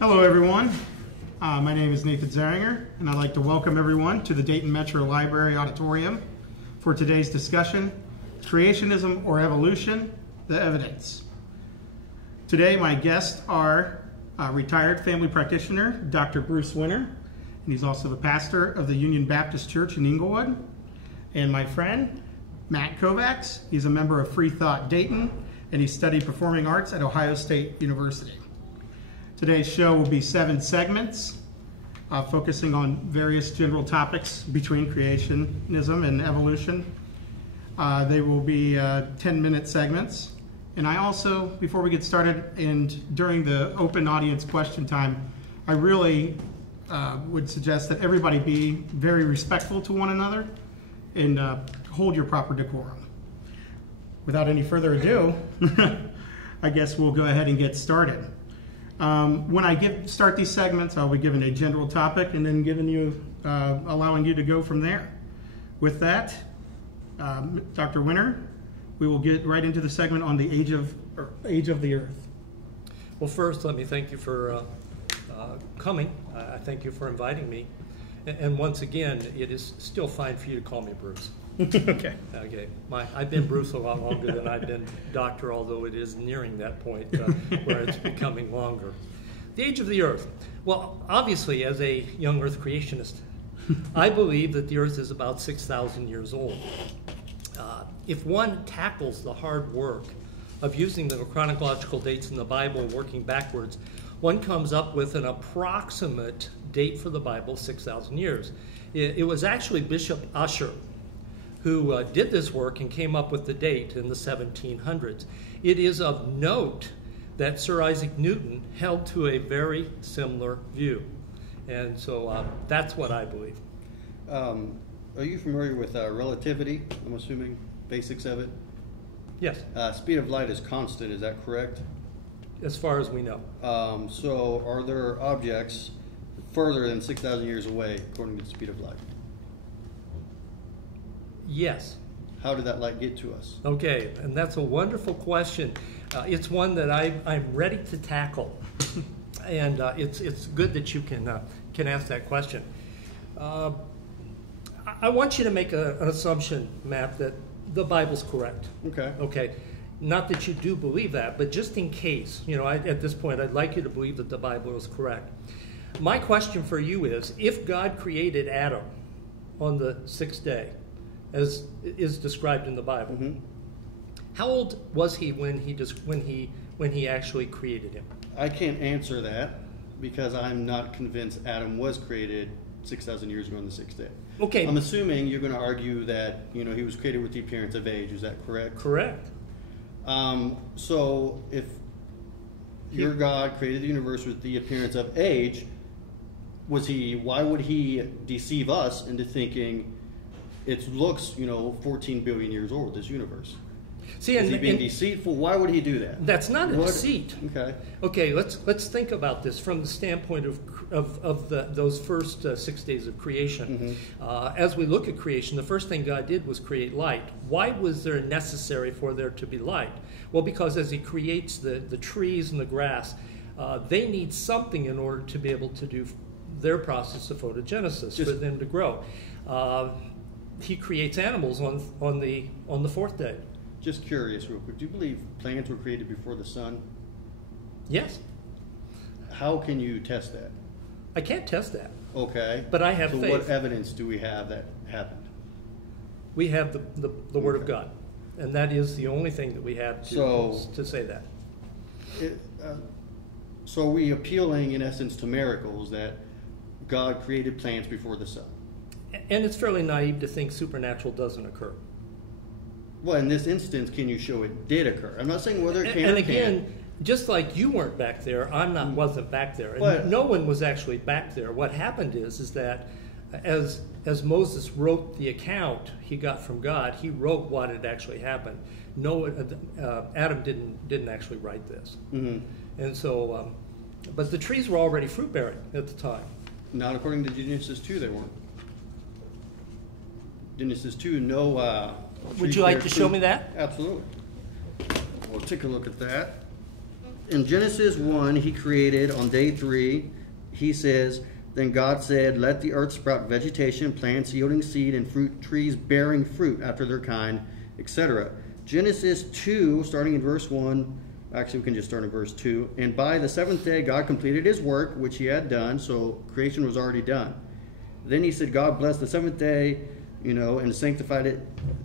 Hello everyone, my name is Nathan Zehringer and I'd like to welcome everyone to the Dayton Metro Library Auditorium for today's discussion, Creationism or Evolution, the Evidence. Today my guests are retired family practitioner Dr. Bruce Winner, and he's also the pastor of the Union Baptist Church in Inglewood, and my friend Matt Kovacs. He's a member of Free Thought Dayton and he studied performing arts at Ohio State University. Today's show will be 7 segments, focusing on various general topics between creationism and evolution. They will be 10-minute segments. And I also, before we get started and during the open audience question time, I really would suggest that everybody be very respectful to one another and hold your proper decorum. Without any further ado, I guess we'll go ahead and get started. When I start these segments, I'll be given a general topic and then allowing you to go from there. With that, Dr. Winner, we will get right into the segment on the age of the Earth. Well, first, let me thank you for coming. I thank you for inviting me. And once again, it is still fine for you to call me Bruce. Okay. Okay. I've been Bruce a lot longer than I've been Doctor, although it is nearing that point where it's becoming longer. The age of the Earth. Well, obviously, as a young Earth creationist, I believe that the Earth is about 6,000 years old. If one tackles the hard work of using the chronological dates in the Bible and working backwards, one comes up with an approximate date for the Bible, 6,000 years. It was actually Bishop Ussher who did this work and came up with the date in the 1700s. It is of note that Sir Isaac Newton held to a very similar view. And so that's what I believe. Are you familiar with relativity, I'm assuming, basics of it? Yes. Speed of light is constant, is that correct? As far as we know. So are there objects further than 6,000 years away according to the speed of light? Yes. How did that light get to us? Okay, and that's a wonderful question. It's one that I'm ready to tackle, and it's good that you can ask that question. I want you to make an assumption, Matt, that the Bible's correct. Okay. Okay. Not that you do believe that, but just in case, at this point, I'd like you to believe that the Bible is correct. My question for you is, if God created Adam on the 6th day, as is described in the Bible, how old was he when he actually created him? I can't answer that because I'm not convinced Adam was created 6,000 years ago on the 6th day. Okay. I'm assuming you're going to argue that he was created with the appearance of age. Is that correct? Correct. So if your God created the universe with the appearance of age, why would he deceive us into thinking it looks, 14 billion years old, this universe? See, is he being deceitful? Why would he do that? That's not a deceit. Okay. Okay, let's think about this from the standpoint of those first 6 days of creation. As we look at creation, the first thing God did was create light. Why was there necessary for there to be light? Well, because as he creates the trees and the grass, they need something in order to be able to do their process of photogenesis, for them to grow. He creates animals on the 4th day. Just curious, real quick. Do you believe plants were created before the sun? Yes. How can you test that? I can't test that. Okay. But I have faith. So what evidence do we have that happened? We have the Word of God. And that is the only thing that we have to say that. So are we appealing, in essence, to miracles that God created plants before the sun? And it's fairly naive to think supernatural doesn't occur. Well, in this instance, can you show it did occur? I'm not saying whether it can or can't. And again, can't. Just like you weren't back there, wasn't back there. And no one was actually back there. What happened is that as Moses wrote the account he got from God, he wrote what had actually happened. Adam didn't actually write this. And so, but the trees were already fruit bearing at the time. Not according to Genesis 2, they weren't. Genesis 2, no. Would you like to show me that? Absolutely. We'll take a look at that. in Genesis 1, he created on day 3, he says, then God said, let the earth sprout vegetation, plants yielding seed, and fruit trees bearing fruit after their kind, etc. Genesis 2, starting in verse 1, actually we can just start in verse 2. And by the seventh day God completed his work, which he had done, so creation was already done. Then he said, God blessed the seventh day, and sanctified it.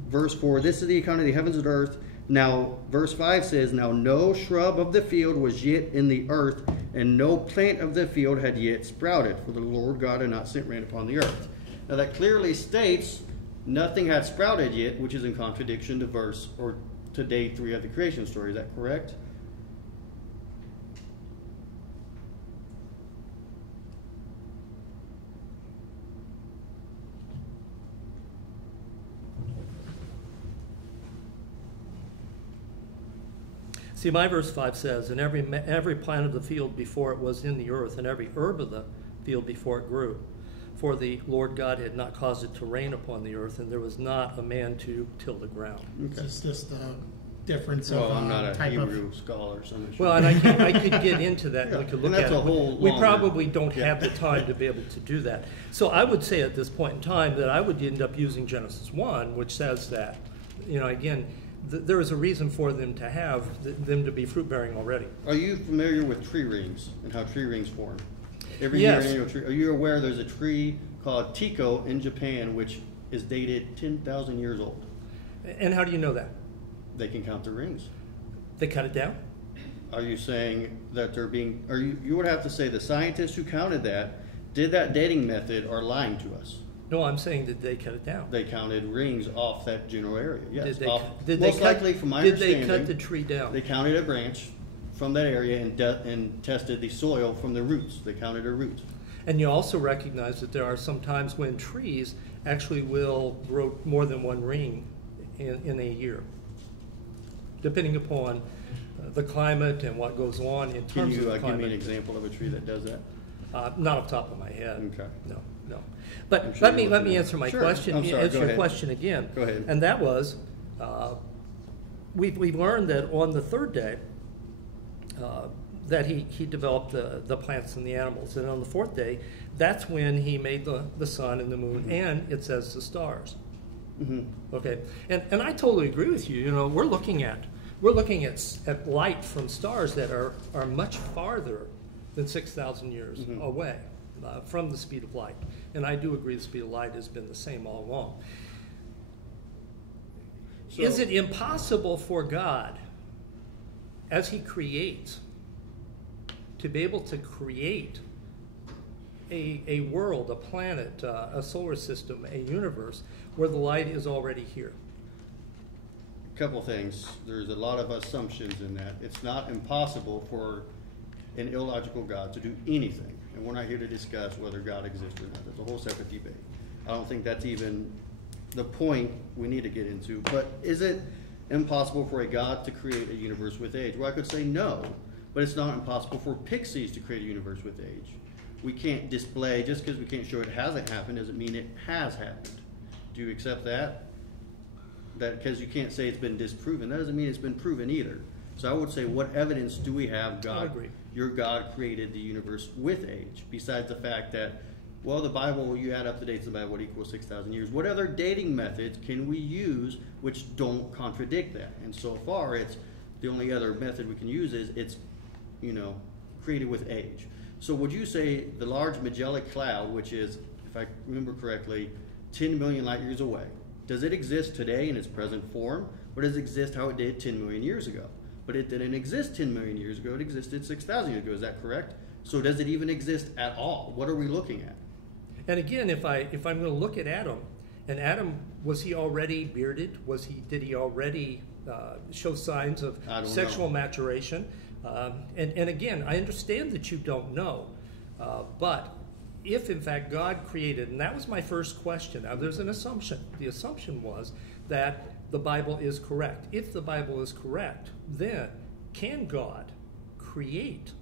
Verse 4, this is the account of the heavens and earth. Now, verse 5 says, now no shrub of the field was yet in the earth, and no plant of the field had yet sprouted, for the Lord God had not sent rain upon the earth. Now that clearly states nothing had sprouted yet, which is in contradiction to day 3 of the creation story. Is that correct? See, my verse 5 says, and every plant of the field before it was in the earth, and every herb of the field before it grew. For the Lord God had not caused it to rain upon the earth, and there was not a man to till the ground. Okay. It's just a difference well, of I'm not a type Hebrew of... scholar, so I'm not sure. Well, and I could get into that. Yeah. We could look And that's at a it. whole We longer- probably don't have the time to be able to do that. So I would say at this point in time that I would end up using Genesis 1, which says that, again, there is a reason for them to have them to be fruit bearing already. Are you familiar with tree rings and how tree rings form? Every Yes. year, annual tree. Are you aware there's a tree called Tiko in Japan, which is dated 10,000 years old? And how do you know that? They can count the rings. They cut it down? Are you saying that they're being? You would have to say the scientists who counted that did that dating method are lying to us. No, I'm saying that they cut it down. They counted rings off that general area. Yes, Did most likely, from my understanding, they cut the tree down? They counted a branch from that area and tested the soil from the roots. They counted the roots. And you also recognize that there are some times when trees actually will grow more than one ring in a year, depending upon the climate and what goes on in terms of the climate. Can you give me an example of a tree that does that? Not off the top of my head. Okay. No. But sure let me answer my question. I'm sorry, Answer go your ahead. question again. Go ahead. And that was, we've learned that on the third day, that he developed the plants and the animals, and on the fourth day, that's when he made the sun and the moon, Mm-hmm. and it says the stars. Mm-hmm. Okay, and I totally agree with you. We're looking at light from stars that are much farther than 6,000 years Mm-hmm. away from the speed of light. And I do agree the speed of light has been the same all along. So, Is it impossible for God, as he creates, to be able to create a world, a planet, a solar system, a universe, where the light is already here? a couple things. There's a lot of assumptions in that. It's not impossible for an illogical God to do anything. And we're not here to discuss whether God exists or not. That's a whole separate debate. I don't think that's even the point we need to get into. But is it impossible for a God to create a universe with age? Well, I could say no, but it's not impossible for pixies to create a universe with age. We can't display, just because we can't show it hasn't happened doesn't mean it has happened. Do you accept that? That because you can't say it's been disproven, that doesn't mean it's been proven either. So I would say, what evidence do we have I agree. your God created the universe with age, besides the fact that, well, the Bible, you add up the dates of the Bible, it equals 6,000 years. What other dating methods can we use which don't contradict that? And so far, it's the only other method we can use is it's, created with age. So would you say the Large Magellan Cloud, which is, if I remember correctly, 10 million light years away, does it exist today in its present form, or does it exist how it did 10 million years ago? But it didn't exist 10 million years ago, it existed 6,000 years ago, is that correct? So does it even exist at all? What are we looking at? And again, if I'm going to look at Adam, and Adam, was he already bearded? Did he already show signs of sexual maturation? And again, I understand that you don't know, but if in fact God created, and that was my first question. Now there's an assumption. The assumption was that the Bible is correct. If the Bible is correct, then can God create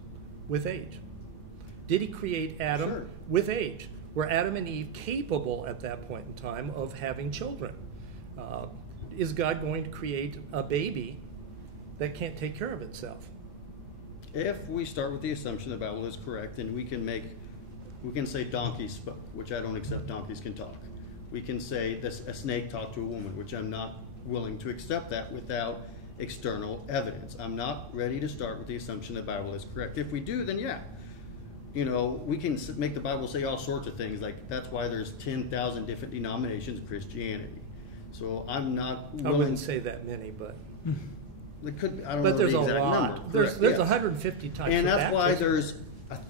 with age? Did he create Adam with age? Were Adam and Eve capable at that point in time of having children? Is God going to create a baby that can't take care of itself? If we start with the assumption the Bible is correct, then we can say donkeys spoke, which I don't accept donkeys can talk. We can say a snake talked to a woman, which I'm not willing to accept that without external evidence. I'm not ready to start with the assumption the Bible is correct. If we do, then yeah. We can make the Bible say all sorts of things, like that's why there's 10,000 different denominations of Christianity. So I'm not willing. I wouldn't say that many, but It could be, I don't but know there's the a exact lot. number. There's Correct, yes. 150 types. And of that's why baptism. there's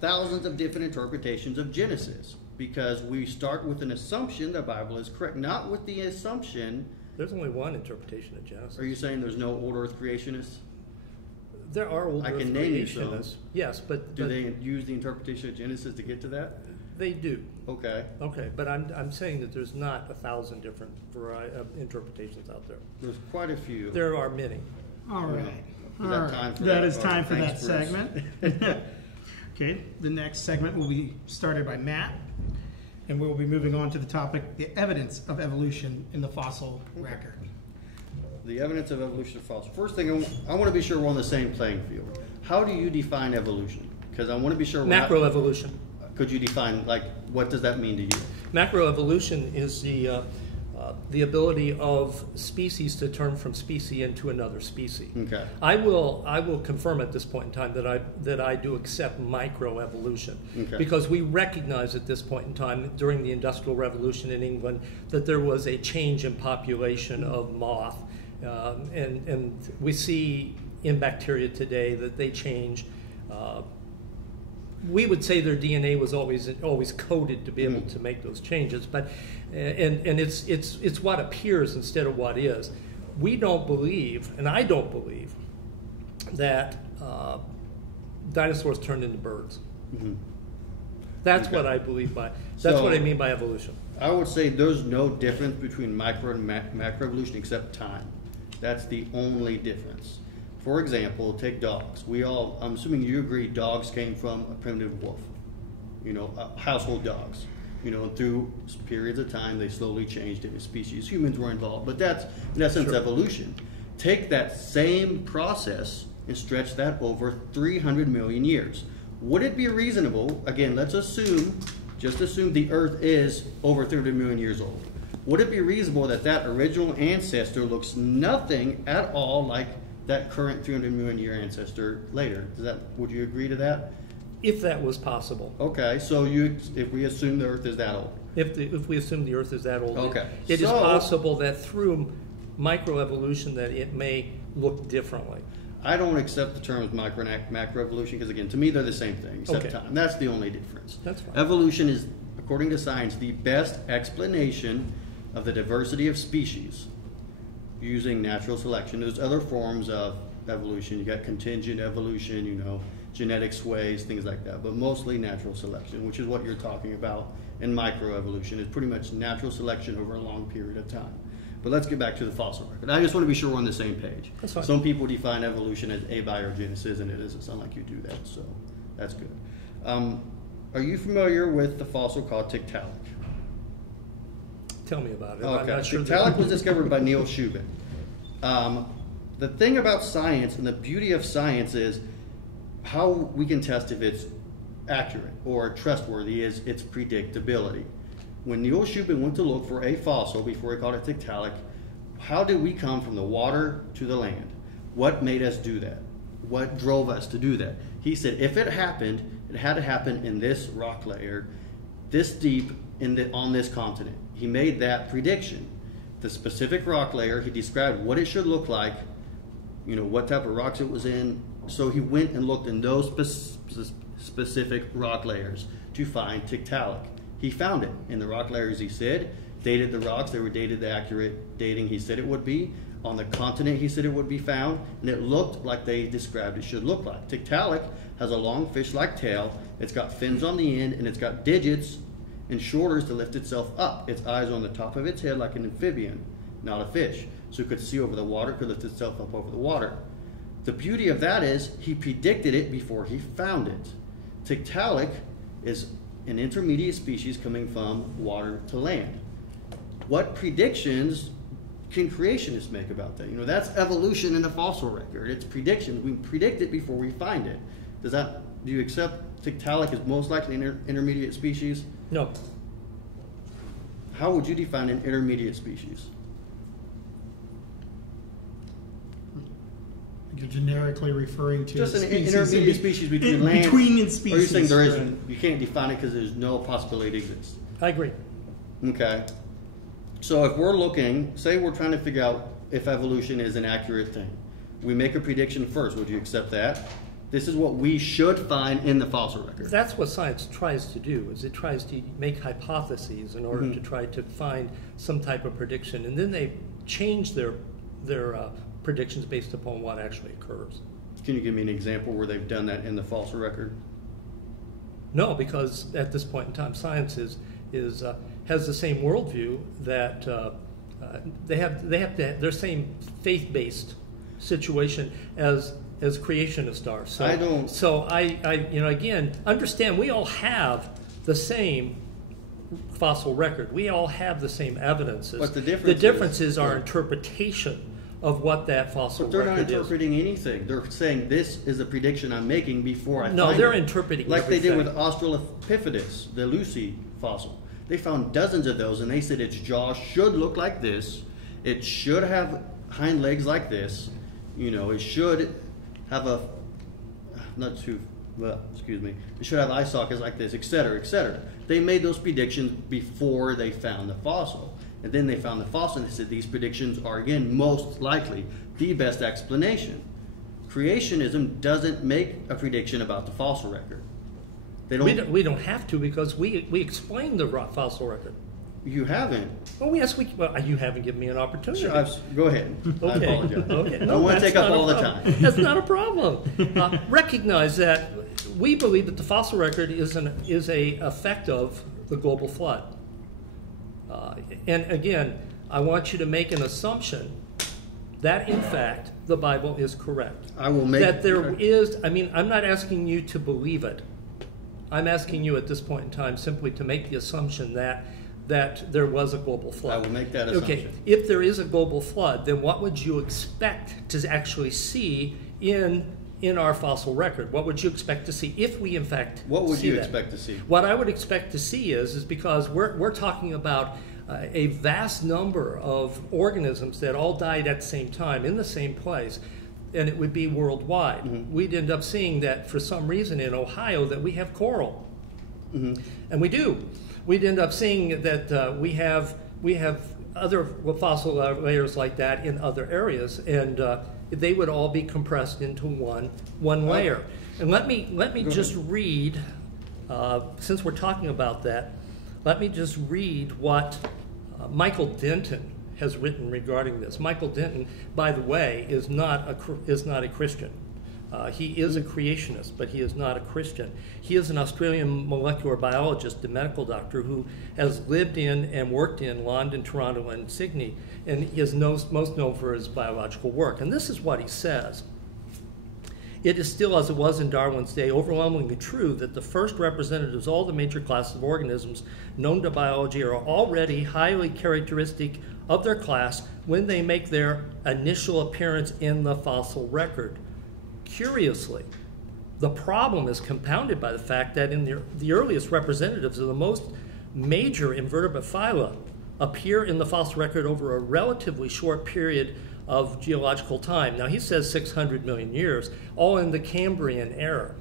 thousands of different interpretations of Genesis, because we start with an assumption the Bible is correct, not with the assumption. There's only one interpretation of Genesis. Are you saying there's no old earth creationists? There are old I earth can name you some. creationists. Yes, but Do they use the interpretation of Genesis to get to that? they do. Okay. Okay, but I'm saying that there's not 1,000 different variety of interpretations out there. There's quite a few. There are many. All right. Is that time for That that? is time for that Thanks, Bruce. segment. Okay, the next segment will be started by Matt, and we'll be moving on to the topic, the evidence of evolution in the fossil record. The evidence of evolution of fossil. First thing, I want to be sure we're on the same playing field. How do you define evolution? Because I want to be sure we're Macroevolution. Could you define, like, what does that mean to you? Macroevolution is the ability of species to turn from species into another species. Okay. I will confirm at this point in time that I do accept microevolution, Okay. because we recognize at this point in time during the Industrial Revolution in England that there was a change in population of moth, and we see in bacteria today that they change. We would say their DNA was always coded to be able to make those changes, but and it's what appears instead of what is. We don't believe, and I don't believe, that dinosaurs turned into birds. Mm-hmm. That's Okay. what I believe by. That's what I mean by evolution. I would say there's no difference between micro and macroevolution except time. That's the only difference. For example, take dogs. I'm assuming you agree dogs came from a primitive wolf, household dogs. Through periods of time, they slowly changed into species. Humans were involved, but that's, in essence, Sure. evolution. Take that same process and stretch that over 300 million years. Would it be reasonable, again, let's just assume the Earth is over 300 million years old. Would it be reasonable that original ancestor looks nothing at all like that current 300 million year ancestor later? Would you agree to that? If that was possible. Okay, so if we assume the Earth is that old. If we assume the Earth is that old, Okay. it is So- possible that through microevolution that it may look differently. I don't accept the terms micro and macroevolution because, again, to me they're the same thing except Okay. time. That's the only difference. That's fine. Evolution is, according to science, the best explanation of the diversity of species using natural selection. There's other forms of evolution. You got contingent evolution, genetic sways, things like that, but mostly natural selection, which is what you're talking about in microevolution. It's pretty much natural selection over a long period of time. But let's get back to the fossil record. I just want to be sure we're on the same page. That's fine. Some people define evolution as abiogenesis, and it doesn't sound like you do that, so that's good. Are you familiar with the fossil called Tiktaalik? Tell me about it. I'm Okay, not sure Tiktaalik was discovered by Neil Shubin. The thing about science and the beauty of science is how we can test if it's accurate or trustworthy is its predictability. When Neil Shubin went to look for a fossil before he called it Tiktaalik, how did we come from the water to the land? What made us do that? What drove us to do that? He said if it happened, it had to happen in this rock layer, this deep on this continent. He made that prediction. The specific rock layer, he described what it should look like, what type of rocks it was in. So he went and looked in those specific rock layers to find Tiktaalik. He found it in the rock layers, he said, dated the rocks. They were dated the accurate dating he said it would be. On the continent he said it would be found, and it looked like they described it should look like. Tiktaalik has a long fish-like tail. It's got fins on the end, and it's got digits and shoulders to lift itself up. Its eyes on the top of its head like an amphibian, not a fish. So it could see over the water, could lift itself up over the water. The beauty of that is he predicted it before he found it. Tiktaalik is an intermediate species coming from water to land. What predictions can creationists make about that? That's evolution in the fossil record. It's predictions. We predict it before we find it. Do you accept Tiktaalik as most likely an intermediate species? No. How would you define an intermediate species? You're generically referring to Just an species intermediate species between land. between species. Or are you saying there isn't? Right. You can't define it because there's no possibility it exists. I agree. Okay. So if we're looking, say we're trying to figure out if evolution is an accurate thing. We make a prediction first. Would you accept that? This is what we should find in the fossil record. That's what science tries to do, is it tries to make hypotheses in order to try to find some type of prediction, and then they change their predictions based upon what actually occurs. Can you give me an example where they've done that in the fossil record? No, because at this point in time, science has the same worldview that they have their same faith-based situation as creationists are. So I don't. So I again understand we all have the same fossil record. We all have the same evidences. But the difference is our interpretation of what that fossil But they're record not interpreting anything. They're saying this is a prediction I'm making before I find it. No, they're interpreting like everything. they did with Australopithecus, the Lucy fossil. They found dozens of those, and they said its jaw should look like this. It should have hind legs like this. It should have it should have eye sockets like this, etc., etc. They made those predictions before they found the fossil. And then they found the fossil and they said these predictions are, again, most likely the best explanation. Creationism doesn't make a prediction about the fossil record. We don't have to, because we explain the fossil record. You haven't. Oh yes, you haven't given me an opportunity. Sure, go ahead. Okay. I apologize. Okay. I don't want to take up all the time. That's not a problem. Recognize that we believe that the fossil record is a effect of the global flood. And again, I want you to make an assumption that, in fact, the Bible is correct. I will make that there is. I mean, I'm not asking you to believe it. I'm asking you at this point in time simply to make the assumption that there was a global flood. I will make that assumption. Okay, if there is a global flood, then what would you expect to actually see in our fossil record? What would you expect to see if we, in fact, What would see you that? expect to see? What I would expect to see is because we're talking about a vast number of organisms that all died at the same time in the same place, and it would be worldwide. Mm-hmm. We'd end up seeing that for some reason in Ohio that we have coral, and we do. We'd end up seeing that we have other fossil layers like that in other areas, and they would all be compressed into one layer. And let me just read, since we're talking about that, let me just read what Michael Denton has written regarding this. Michael Denton, by the way, is not a Christian. He is a creationist, but he is not a Christian. He is an Australian molecular biologist, a medical doctor who has lived in and worked in London, Toronto, and Sydney, and he is most known for his biological work. And this is what he says. It is still, as it was in Darwin's day, overwhelmingly true that the first representatives of all the major classes of organisms known to biology are already highly characteristic of their class when they make their initial appearance in the fossil record. Curiously, the problem is compounded by the fact that in the earliest representatives of the most major invertebrate phyla appear in the fossil record over a relatively short period of geological time. Now, he says 600 million years, all in the Cambrian era.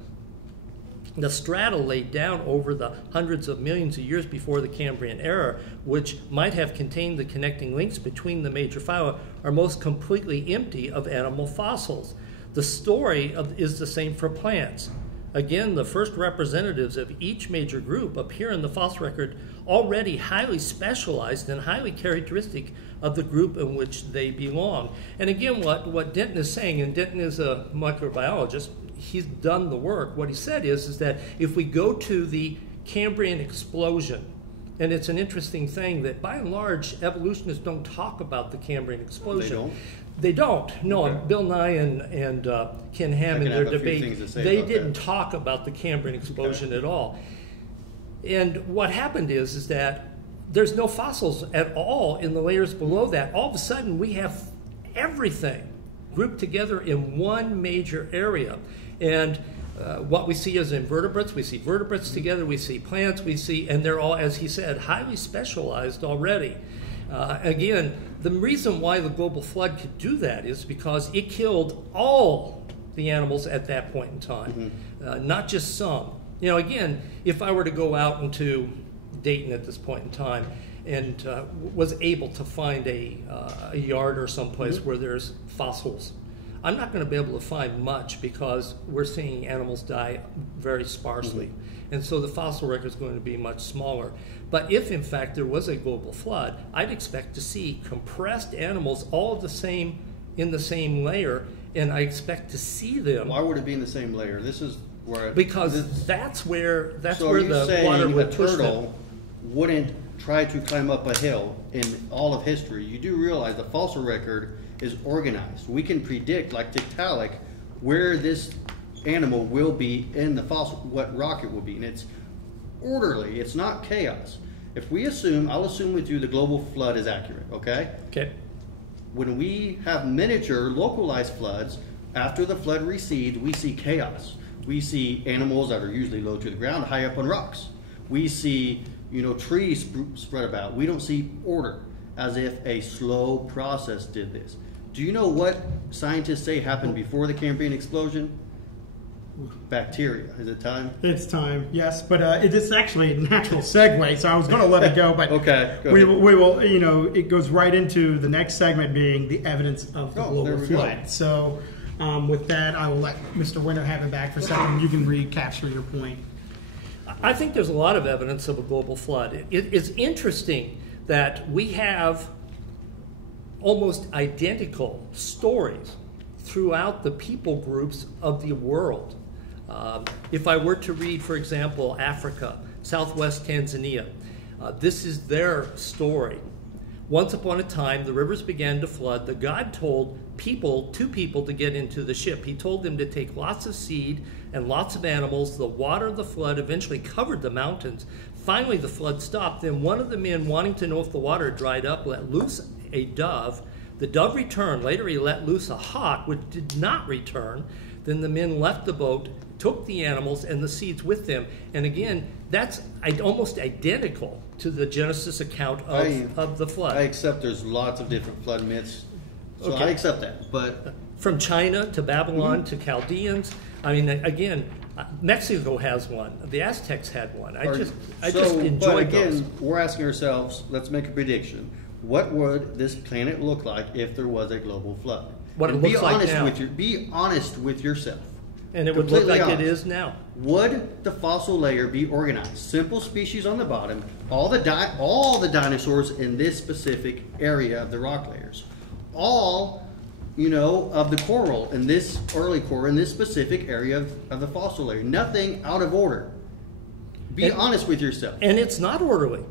The strata laid down over the hundreds of millions of years before the Cambrian era, which might have contained the connecting links between the major phyla, are most completely empty of animal fossils. The story is the same for plants. Again, the first representatives of each major group appear in the fossil record already highly specialized and highly characteristic of the group in which they belong. And again, what Denton is saying, and Denton is a molecular biologist, he's done the work. What he said is that if we go to the Cambrian explosion, and it's an interesting thing that by and large evolutionists don't talk about the Cambrian explosion. They don't. No, okay. Bill Nye and Ken Ham in their debate, they didn't talk about the Cambrian explosion at all. And what happened is that there's no fossils at all in the layers below that. All of a sudden, we have everything. grouped together in one major area. And what we see is invertebrates, we see vertebrates together, we see plants, and they're all, as he said, highly specialized already. Again, the reason why the global flood could do that is because it killed all the animals at that point in time, not just some. You know, again, if I were to go out into Dayton at this point in time and was able to find a yard or someplace where there's fossils, I'm not going to be able to find much because we're seeing animals die very sparsely. And so the fossil record is going to be much smaller. But if, in fact, there was a global flood, I'd expect to see compressed animals all in the same layer, and I expect to see them. Why would it be in the same layer? This is where... Because that's where the saying water would push them. a turtle wouldn't try to climb up a hill in all of history. You do realize the fossil record is organized. We can predict, like Tiktaalik, where this animal will be in the fossil, what rock it will be, and it's orderly. It's not chaos. If we assume, I'll assume with you the global flood is accurate, okay? Okay. When we have miniature localized floods, after the flood recedes, we see chaos. We see animals that are usually low to the ground, high up on rocks. We see, trees spread about. We don't see order, as if a slow process did this. Do you know what scientists say happened before the Cambrian explosion? Bacteria. Is it time? It's time, yes. But it is actually a natural segue, so I was going to let it go. But okay, go we will, it goes right into the next segment being the evidence of the global flood. Go. So with that, I will let Mr. Winner have it back for a second. You can recapture your point. I think there's a lot of evidence of a global flood. It's interesting that we have almost identical stories throughout the people groups of the world. If I were to read, for example, Africa, Southwest Tanzania, this is their story. Once upon a time, the rivers began to flood. The God told two people to get into the ship. He told them to take lots of seed and lots of animals. The water of the flood eventually covered the mountains. Finally, the flood stopped. Then one of the men, wanting to know if the water had dried up, let loose a dove. The dove returned. Later, he let loose a hawk, which did not return. Then the men left the boat, took the animals and the seeds with them. And again, that's almost identical to the Genesis account of the flood. I accept there's lots of different flood myths, so Okay. I accept that. But from China to Babylon to Chaldeans, I mean, again, Mexico has one. The Aztecs had one. I just enjoyed but again, those. we're asking ourselves, let's make a prediction. What would this planet look like if there was a global flood? What it looks like now. Be honest with yourself. And it would look Completely like honest. it is now. Would the fossil layer be organized? Simple species on the bottom, all the dinosaurs in this specific area of the rock layers. All, of the coral in this early core in this specific area of the fossil layer. Nothing out of order. Be honest with yourself. And it's not orderly.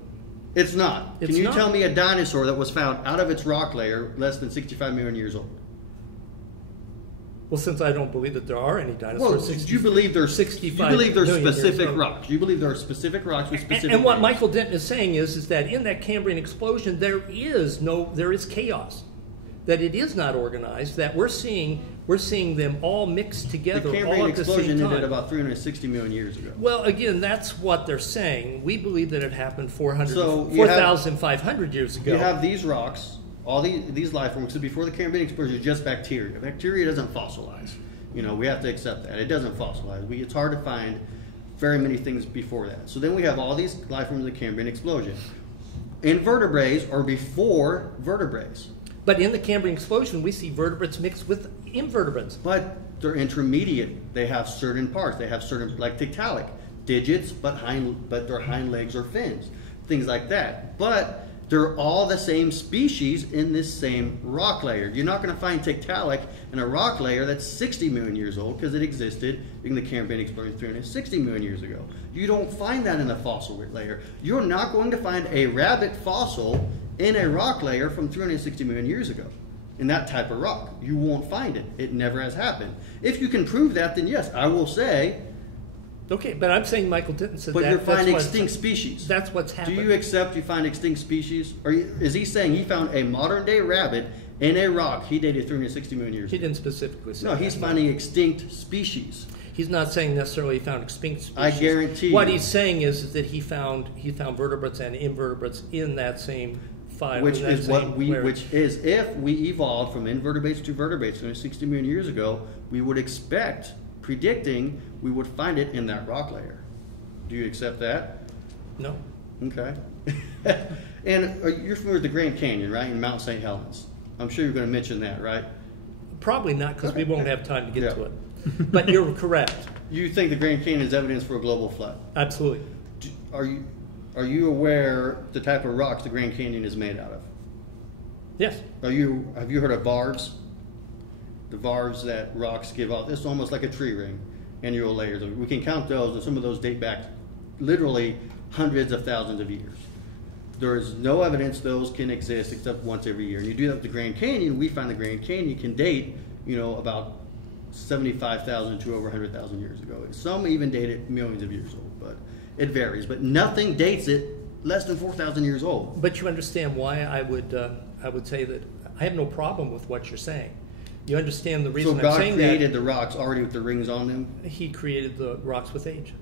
It's not. It's Can you not. tell me a dinosaur that was found out of its rock layer less than 65 million years old? Well, since I don't believe that there are any Well, dinosaurs, you believe there's 65 You believe there's million years specific old. rocks. You believe there are specific rocks with specific. And what names. Michael Denton is saying is that in that Cambrian explosion, there is chaos. That it is not organized. That we're seeing them all mixed together The all Cambrian at the same explosion time. ended about 360 million years ago. Well, again, that's what they're saying. We believe that it happened So you 4,500 years ago. You have these rocks, all these life forms. So before the Cambrian explosion, it's just bacteria. Bacteria doesn't fossilize. We have to accept that. It doesn't fossilize. It's hard to find very many things before that. So then we have all these life forms of the Cambrian explosion. Invertebrates are before vertebrates. But in the Cambrian explosion, we see vertebrates mixed with invertebrates. But they're intermediate. They have certain parts. They have certain, like Tiktaalik, digits, but their hind legs or fins, things like that. But they're all the same species in this same rock layer. You're not going to find Tiktaalik in a rock layer that's 60 million years old because it existed in the Cambrian explosion 360 million years ago. You don't find that in the fossil layer. You're not going to find a rabbit fossil in a rock layer from 360 million years ago. In that type of rock. You won't find it. It never has happened. If you can prove that, then yes, I will say. Okay, but I'm saying Michael Denton said but that. But you're finding extinct species. That's what's happened. Do you accept you find extinct species? Or is he saying he found a modern day rabbit in a rock, he dated 360 million years He ago. didn't specifically say No, that. he's finding extinct species. He's not saying necessarily he found extinct species. I guarantee What you. he's saying is that he found vertebrates and invertebrates in that same file. Which in that is what same we, layer. which is if we evolved from invertebrates to vertebrates 260 million years ago, we would expect, predicting, we would find it in that rock layer. Do you accept that? No. Okay. And you're familiar with the Grand Canyon, right, in Mount St. Helens? I'm sure you're going to mention that, right? Probably not, because we won't have time to get Yeah. to it. But you're correct. You think the Grand Canyon is evidence for a global flood? Absolutely. Are you aware the type of rocks the Grand Canyon is made out of? Yes. Have you heard of varves? The varves that rocks give off. It's almost like a tree ring, annual layers. We can count those, and some of those date back literally hundreds of thousands of years. There is no evidence those can exist except once every year. And you do that with the Grand Canyon. We find the Grand Canyon can date, about 75,000 to over 100,000 years ago. Some even date it millions of years old, but it varies. But nothing dates it less than 4,000 years old. But you understand why I would say that I have no problem with what you're saying. You understand the reason So I'm saying God that. created the rocks already with the rings on them. He created the rocks with age.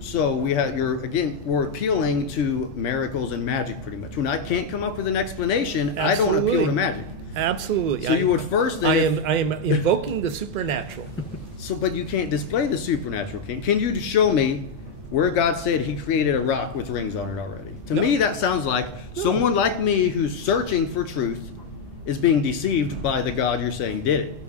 So we're appealing to miracles and magic pretty much. When I can't come up with an explanation, I don't appeal to magic. Absolutely. So you would first. I am invoking the supernatural. So, but you can't display the supernatural. Can you show me where God said He created a rock with rings on it already? To me, that sounds like someone like me who's searching for truth is being deceived by the God you're saying did it.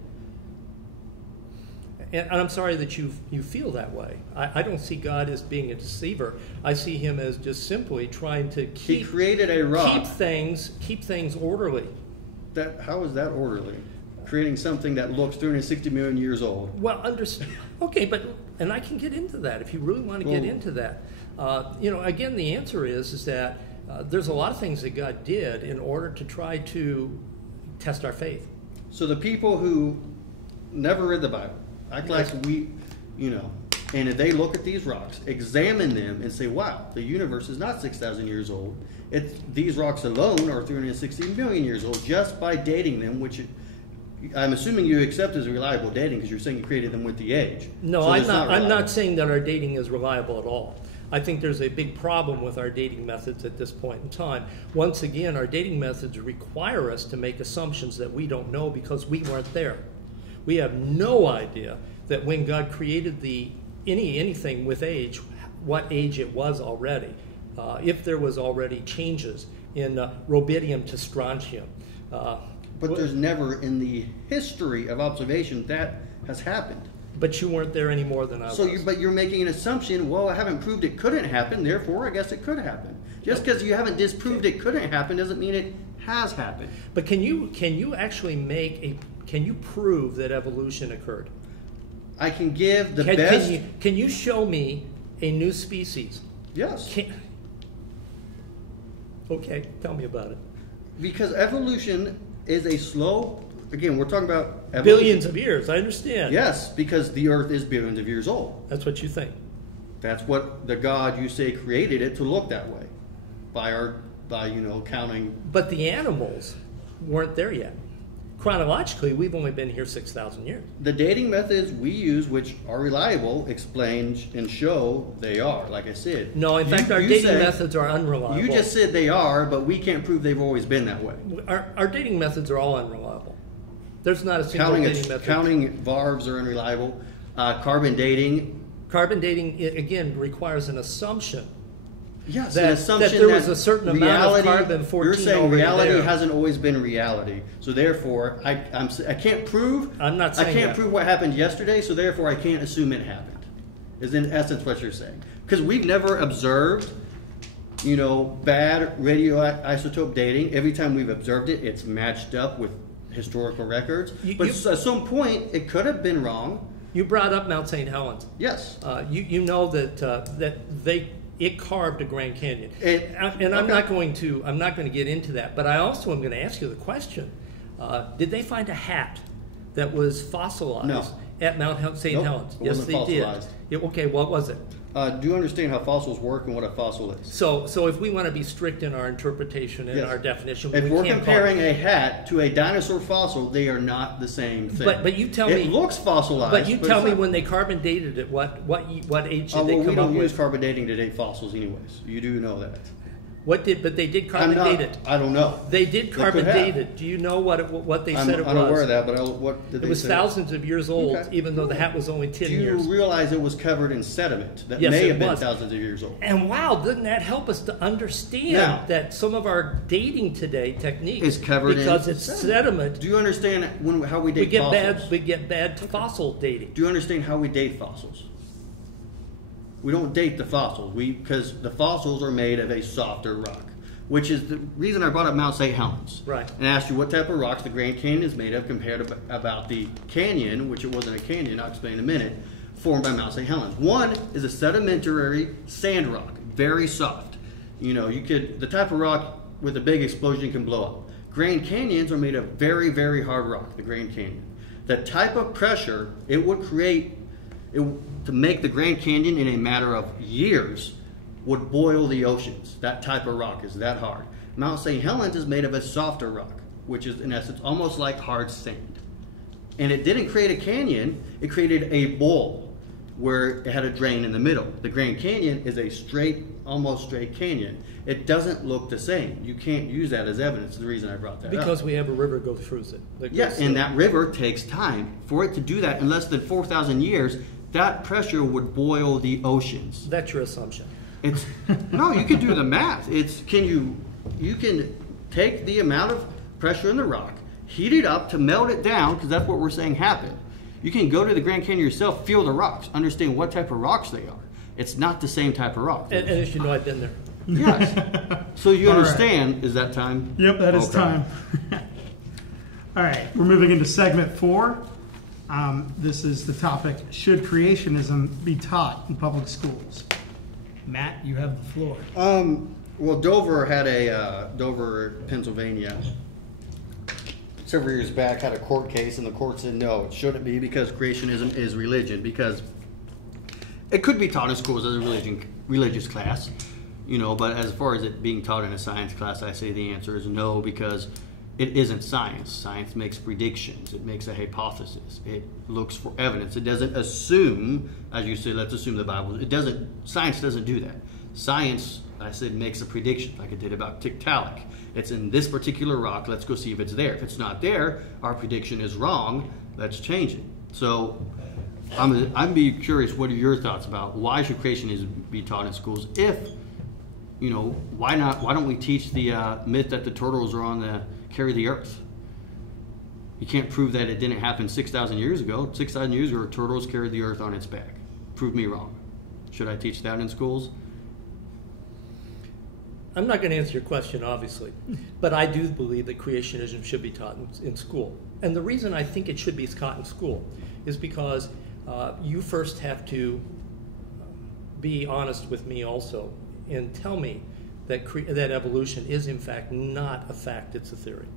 And I'm sorry that you feel that way. I don't see God as being a deceiver. I see Him as just simply trying to He created a rock. keep things orderly. How is that orderly? Creating something that looks 360 million years old. Well, okay, and I can get into that if you really want to get into that. Again, the answer is that there's a lot of things that God did in order to try to test our faith. So the people who never read the Bible, act like and if they look at these rocks, examine them, and say, wow, the universe is not 6,000 years old. These rocks alone are 360 million years old just by dating them, which I'm assuming you accept as reliable dating because you're saying you created them with the age. No, So I'm not saying that our dating is reliable at all. I think there's a big problem with our dating methods at this point in time. Once again, our dating methods require us to make assumptions that we don't know because we weren't there. We have no idea that when God created anything with age, what age it was already. If there was already changes in rubidium to strontium. But there's never in the history of observation that has happened. But you weren't there any more than I was. But you're making an assumption, well, I haven't proved it couldn't happen, therefore I guess it could happen. Just because you haven't disproved it couldn't happen doesn't mean it has happened. But can you actually can you prove that evolution occurred? I can give the best... Can you show me a new species? Yes. Okay, tell me about it. Because evolution is a slow... Again, we're talking about evolution. Billions of years, I understand. Yes, because the Earth is billions of years old. That's what you think. That's what the God you say created it to look that way. By counting... But the animals weren't there yet. Chronologically, we've only been here 6,000 years. The dating methods we use, which are reliable, explain and show they are, like I said. No, in fact, our dating methods are unreliable. You just said they are, but we can't prove they've always been that way. Our dating methods are all unreliable. There's not a single dating method. Counting varves are unreliable. Carbon dating. Carbon dating, again, requires an assumption. Yes, that, an assumption that there was a certain amount of carbon-14 You're saying reality there. hasn't always been reality, so therefore I can't prove. I'm not saying I can't that. prove what happened yesterday, so therefore I can't assume it happened. Is in essence what you're saying, because we've never observed, bad radioisotope dating. Every time we've observed it, it's matched up with historical records. But at some point, it could have been wrong. You brought up Mount St. Helens. Yes. You know that it carved a Grand Canyon, I'm not going to get into that. But I also am going to ask you the question: did they find a hat that was fossilized at Mount St. Helens? It wasn't fossilized. Okay, what was it? Do you understand how fossils work and what a fossil is? So if we want to be strict in our interpretation and Yes. our definition, If we we're can't comparing a hat to a dinosaur fossil, they are not the same thing. But you tell me it looks fossilized. But you tell it's me not. when they carbon dated it, what age did they Well, we come up don't use with? carbon dating to date fossils, anyways. You do know that. But they did carbon date it. I don't know. They did They carbon could have. date it. Do you know what they said it was? I'm aware of that, but what did It they was say? thousands of years old, Okay. even though the hat was only 10 Do you years. realize it was covered in sediment that Yes, may it have been was. thousands of years old? And wow, doesn't that help us to understand Now- that some of our dating today techniques It's covered because in it's sediment. Do you understand how we date We get fossils? bad fossil dating. Do you understand how we date fossils? We don't date the fossils because the fossils are made of a softer rock, which is the reason I brought up Mount St. Helens. Right. And asked you what type of rocks the Grand Canyon is made of compared to about the canyon, which it wasn't a canyon, I'll explain in a minute, formed by Mount St. Helens. One is a sedimentary sand rock, very soft. The type of rock with a big explosion can blow up. Grand Canyons are made of very, very hard rock, the Grand Canyon. The type of pressure it would create to make the Grand Canyon in a matter of years would boil the oceans. That type of rock is that hard. Mount St. Helens is made of a softer rock, which is in essence almost like hard sand. And it didn't create a canyon, it created a bowl where it had a drain in the middle. The Grand Canyon is a almost straight canyon. It doesn't look the same. You can't use that as evidence. The reason I brought that up. Because we have a river go through it. Yes, and that river takes time. For it to do that in less than 4,000 years, that pressure would boil the oceans. That's your assumption. No, you can do the math. You can take the amount of pressure in the rock, heat it up to melt it down, because that's what we're saying happened. You can go to the Grand Canyon yourself, feel the rocks, understand what type of rocks they are. It's not the same type of rock. And as you know, I've been there. Yes. So you All understand, Is that time? Yep, that is Okay. time. All right, we're moving into segment 4. This is the topic, should creationism be taught in public schools? Matt, you have the floor. Well, Dover, Pennsylvania, several years back had a court case, and the court said no, it shouldn't be because creationism is religion. Because it could be taught in schools as a religious class, but as far as it being taught in a science class, I say the answer is no, because it isn't science. Science makes predictions. It makes a hypothesis. It looks for evidence. It doesn't assume, as you say, let's assume the Bible. Science doesn't do that. Science, I said, makes a prediction, like it did about Tiktaalik. It's in this particular rock. Let's go see if it's there. If it's not there, our prediction is wrong. Let's change it. So I'm be curious, what are your thoughts about why should creationism be taught in schools? If, why not? Why don't we teach the myth that the turtles are carry the earth? You can't prove that it didn't happen 6,000 years ago. 6,000 years ago, turtles carried the earth on its back. Prove me wrong. Should I teach that in schools? I'm not going to answer your question, obviously, but I do believe that creationism should be taught in school. And the reason I think it should be taught in school is because you first have to be honest with me also and tell me that evolution is in fact not a fact, it's a theory.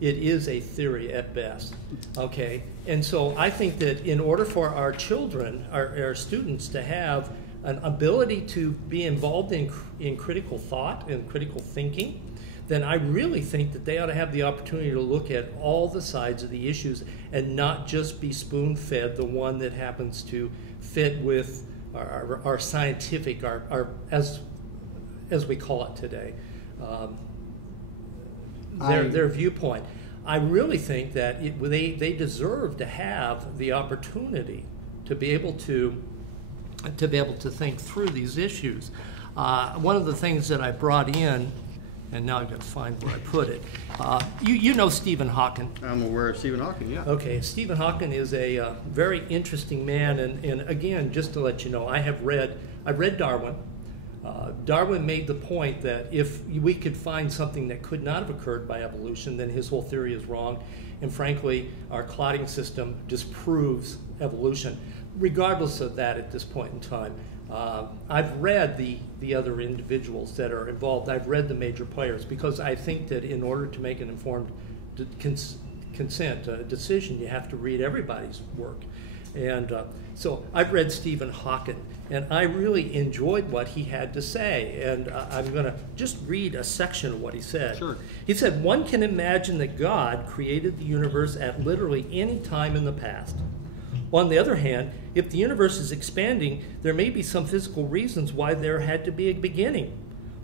It is a theory at best, okay? And so I think that in order for our children, our students to have an ability to be involved in critical thought and critical thinking, then I really think that they ought to have the opportunity to look at all the sides of the issues and not just be spoon-fed the one that happens to fit with our scientific, our as we call it today, their viewpoint. I really think that they deserve to have the opportunity to be able to think through these issues. One of the things that I brought in, and now I've got to find where I put it. You know Stephen Hawking. I'm aware of Stephen Hawking, yeah. Okay, Stephen Hawking is a very interesting man, and again, just to let you know, I read Darwin. Darwin made the point that if we could find something that could not have occurred by evolution, then his whole theory is wrong. And frankly, our clotting system disproves evolution. Regardless of that at this point in time, I've read the other individuals that are involved. I've read the major players because I think that in order to make an informed decision, you have to read everybody's work. And so I've read Stephen Hawking, and I really enjoyed what he had to say. And I'm going to just read a section of what he said. Sure. He said, "One can imagine that God created the universe at literally any time in the past. On the other hand, if the universe is expanding, there may be some physical reasons why there had to be a beginning.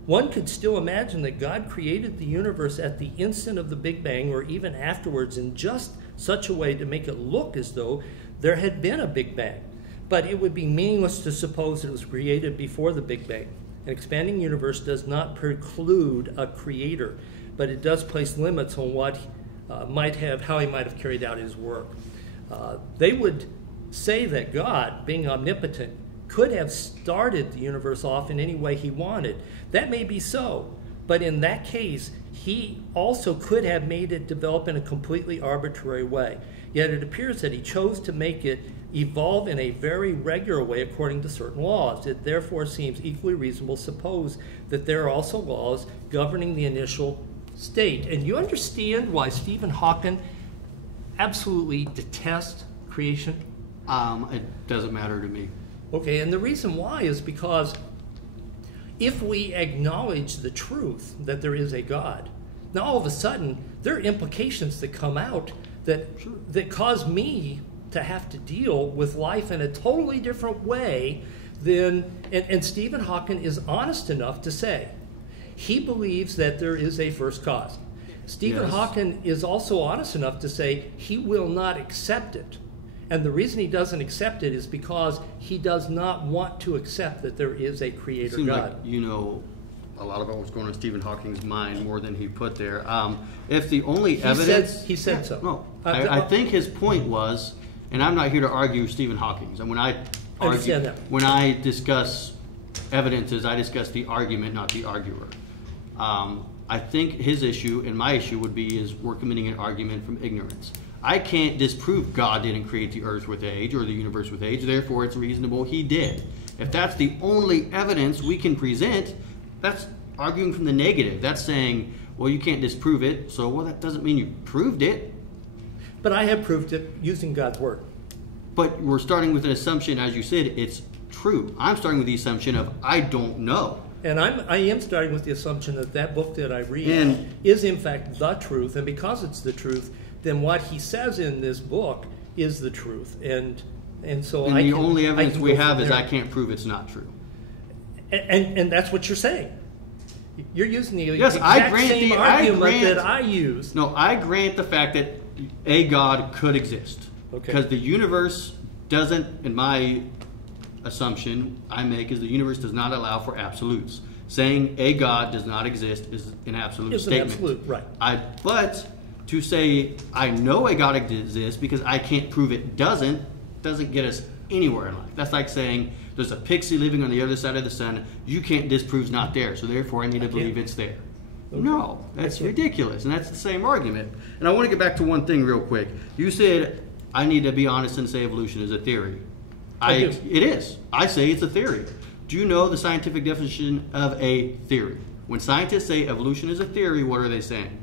One could still imagine that God created the universe at the instant of the Big Bang or even afterwards in just such a way to make it look as though there had been a Big Bang. But it would be meaningless to suppose it was created before the Big Bang. An expanding universe does not preclude a creator, but it does place limits on what how he might have carried out his work." They would say that God, being omnipotent, could have started the universe off in any way he wanted. That may be so, but in that case, he also could have made it develop in a completely arbitrary way. Yet it appears that he chose to make it evolve in a very regular way according to certain laws. It therefore seems equally reasonable to suppose that there are also laws governing the initial state. And you understand why Stephen Hawking absolutely detests creation? It doesn't matter to me. Okay, and the reason why is because if we acknowledge the truth that there is a God, now all of a sudden there are implications that come out that cause me to have to deal with life in a totally different way than, and Stephen Hawking is honest enough to say he believes that there is a first cause. Stephen Hawking is also honest enough to say he will not accept it. And the reason he doesn't accept it is because he does not want to accept that there is a creator Seems God. like you know a lot about what's going on in Stephen Hawking's mind more than he put there. If the only evidence... He said so. No, I think his point was, and I'm not here to argue Stephen Hawking's, and when I discuss evidences, I discuss the argument, not the arguer. I think his issue and my issue would be is we're committing an argument from ignorance. I can't disprove God didn't create the earth with age or the universe with age, therefore it's reasonable he did. If that's the only evidence we can present, that's arguing from the negative. That's saying, well, you can't disprove it, so well, that doesn't mean you proved it. But I have proved it using God's word. But we're starting with an assumption, as you said, it's true. I'm starting with the assumption of I don't know. And I am starting with the assumption that that book that I read is in fact the truth, and because it's the truth, then what he says in this book is the truth. And so the only evidence we have is I can't prove it's not true. And that's what you're saying. You're using the yes, exact same argument that I use. No, I grant the fact that a God could exist. Okay. Because the universe doesn't, in my assumption I make, is the universe does not allow for absolutes. Saying a God does not exist is an absolute statement. It's an absolute, right. But to say I know a God exists because I can't prove it doesn't get us anywhere in life. That's like saying there's a pixie living on the other side of the sun. You can't disprove it's not there, so therefore I need to believe it's there. Okay. No, that's ridiculous, and that's the same argument. And I want to get back to one thing real quick. You said I need to be honest and say evolution is a theory. It is. I say it's a theory. Do you know the scientific definition of a theory? When scientists say evolution is a theory, what are they saying?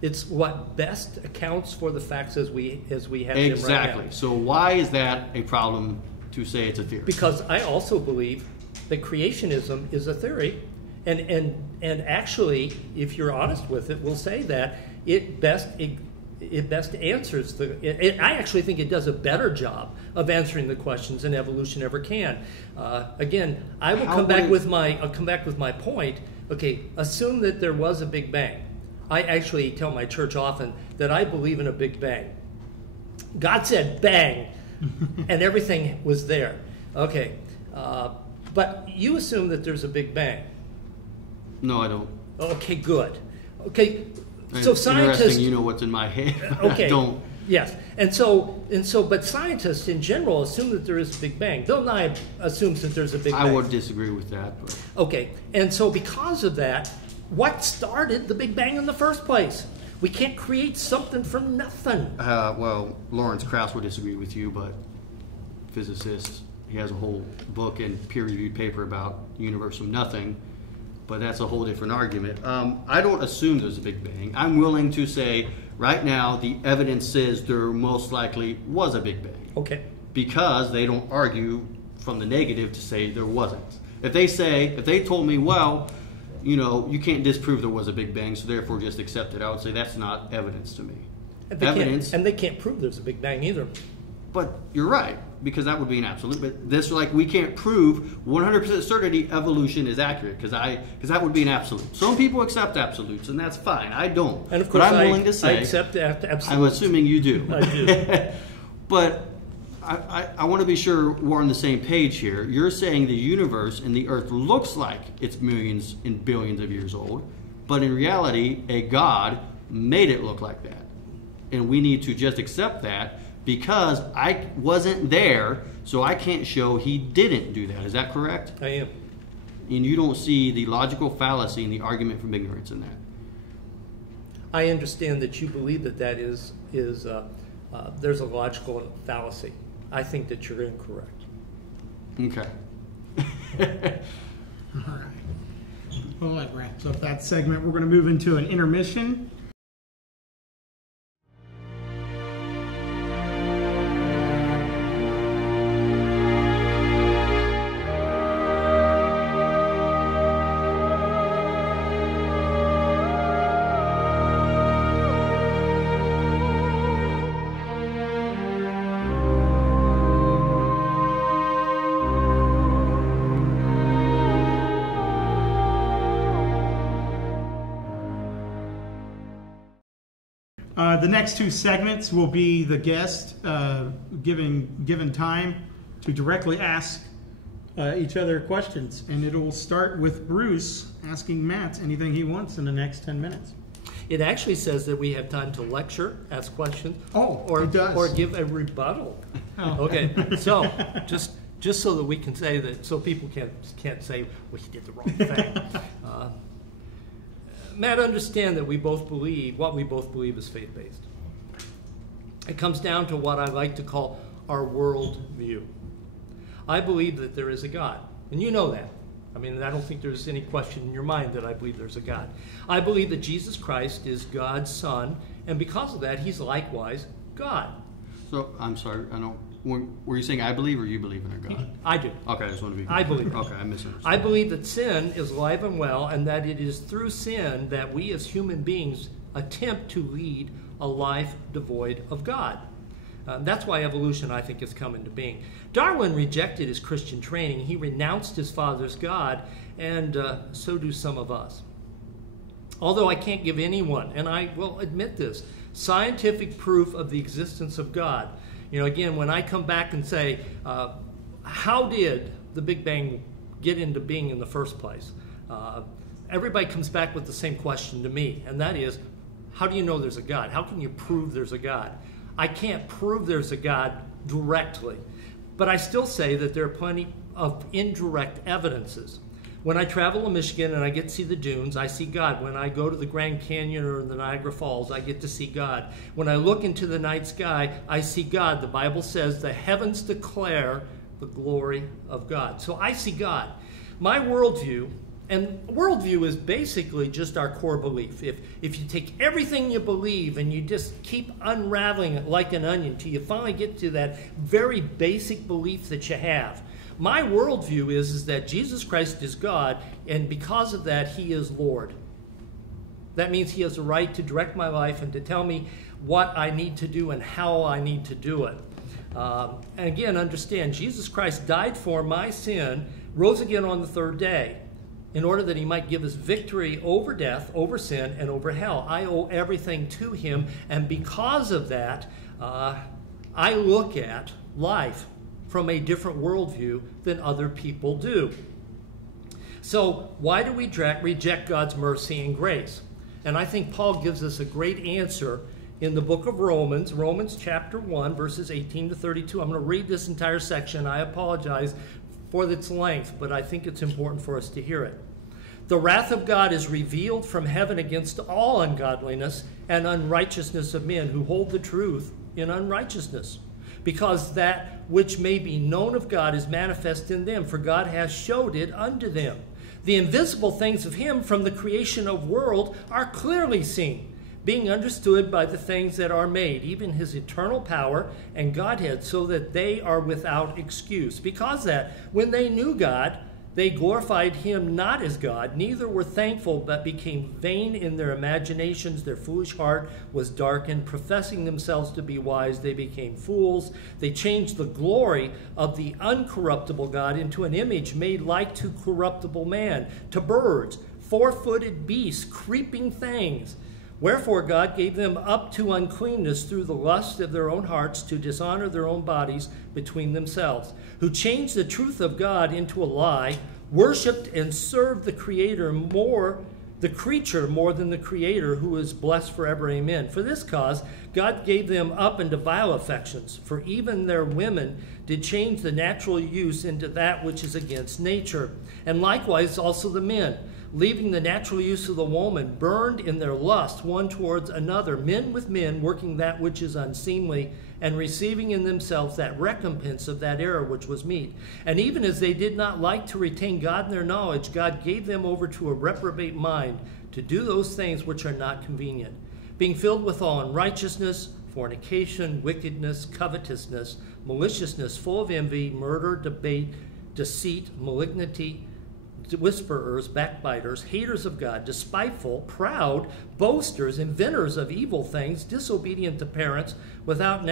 It's what best accounts for the facts as we have them right now. Exactly. So why is that a problem to say it's a theory? Because I also believe that creationism is a theory, and actually, if you're honest with it, we'll say that it best answers I actually think it does a better job of answering the questions than evolution ever can. Again, I will come back with my point. Okay, assume that there was a Big Bang. I actually tell my church often that I believe in a Big Bang. God said bang, and everything was there. Okay, but you assume that there's a Big Bang. No, I don't. Okay, good. Okay, so scientists. Interesting, you know what's in my head. Okay. I don't. Yes, and so, but scientists in general assume that there is a Big Bang. Bill Nye assumes that there's a Big Bang. I would disagree with that. But. Okay, and so because of that, what started the Big Bang in the first place? We can't create something from nothing. Well, Lawrence Krauss would disagree with you, but physicist, he has a whole book and peer-reviewed paper about universe from nothing, but that's a whole different argument. I don't assume there's a Big Bang. I'm willing to say right now the evidence says there most likely was a Big Bang. Okay. because they don't argue from the negative to say there wasn't. If they told me, well, you can't disprove there was a Big Bang, so therefore just accept it, I would say that's not evidence to me. And they can't prove there's a Big Bang either. But you're right, because that would be an absolute. But this, we can't prove 100% certainty evolution is accurate, because that would be an absolute. Some people accept absolutes, and that's fine. I don't. And of course, but I'm willing to say, I accept absolutes. I'm assuming you do. I do. But I want to be sure we're on the same page here. You're saying the universe and the Earth looks like it's millions and billions of years old, but in reality, a God made it look like that. And we need to just accept that, because I wasn't there, so I can't show he didn't do that. Is that correct? I am. And you don't see the logical fallacy in the argument from ignorance in that? I understand that you believe that there's a logical fallacy. I think that you're incorrect. Okay. All right. Well, that wraps up that segment. We're going to move into an intermission. The next two segments will be the guest given time to directly ask each other questions. And it will start with Bruce asking Matt anything he wants in the next 10 minutes. It actually says that we have time to lecture, ask questions, it does. or give a rebuttal. Oh. Okay, so just so that we can say that, so people can't say, well, he did the wrong thing. Matt, understand that we both believe is faith-based. It comes down to what I like to call our world view. I believe that there is a God, and you know that. I mean, I don't think there's any question in your mind that I believe there's a God. I believe that Jesus Christ is God's Son, and because of that, he's likewise God. So, I'm sorry, I don't. Were you saying I believe or you believe in a God? I do. Okay, I just want to be I believe. Okay, I misunderstood. I believe that sin is alive and well, and that it is through sin that we as human beings attempt to lead a life devoid of God. That's why evolution, I think, has come into being. Darwin rejected his Christian training. He renounced his father's God, and so do some of us. Although I can't give anyone, and I will admit this, scientific proof of the existence of God. Again, when I come back and say, how did the Big Bang get into being in the first place? Everybody comes back with the same question to me, and that is, how do you know there's a God? How can you prove there's a God? I can't prove there's a God directly, but I still say that there are plenty of indirect evidences. When I travel to Michigan and I get to see the dunes, I see God. When I go to the Grand Canyon or the Niagara Falls, I get to see God. When I look into the night sky, I see God. The Bible says the heavens declare the glory of God. So I see God. My worldview, and worldview is basically just our core belief. If you take everything you believe and you just keep unraveling it like an onion till you finally get to that very basic belief that you have, my worldview is that Jesus Christ is God, and because of that, he is Lord. That means he has a right to direct my life and to tell me what I need to do and how I need to do it. And again, understand, Jesus Christ died for my sin, rose again on the third day, in order that he might give us victory over death, over sin, and over hell. I owe everything to him, and because of that, I look at life from a different worldview than other people do. So why do we reject God's mercy and grace? And I think Paul gives us a great answer in the book of Romans, Romans chapter 1, verses 18 to 32. I'm going to read this entire section. I apologize for its length, but I think it's important for us to hear it. The wrath of God is revealed from heaven against all ungodliness and unrighteousness of men who hold the truth in unrighteousness, because that which may be known of God is manifest in them, for God has showed it unto them. The invisible things of him from the creation of world are clearly seen, being understood by the things that are made, even his eternal power and Godhead, so that they are without excuse. Because that, when they knew God, they glorified him not as God, neither were thankful, but became vain in their imaginations. Their foolish heart was darkened. Professing themselves to be wise, they became fools. They changed the glory of the uncorruptible God into an image made like to corruptible man, to birds, four-footed beasts, creeping things. Wherefore God gave them up to uncleanness through the lust of their own hearts, to dishonor their own bodies between themselves, who changed the truth of God into a lie, worshipped and served the creature more than the Creator, who is blessed forever. Amen. For this cause God gave them up into vile affections, for even their women did change the natural use into that which is against nature. And likewise also the men, leaving the natural use of the woman, burned in their lust one towards another, men with men, working that which is unseemly, and receiving in themselves that recompense of that error which was meet. And even as they did not like to retain God in their knowledge, God gave them over to a reprobate mind, to do those things which are not convenient, being filled with all unrighteousness, fornication, wickedness, covetousness, maliciousness, full of envy, murder, debate, deceit, malignity, whisperers, backbiters, haters of God, despiteful, proud, boasters, inventors of evil things, disobedient to parents, without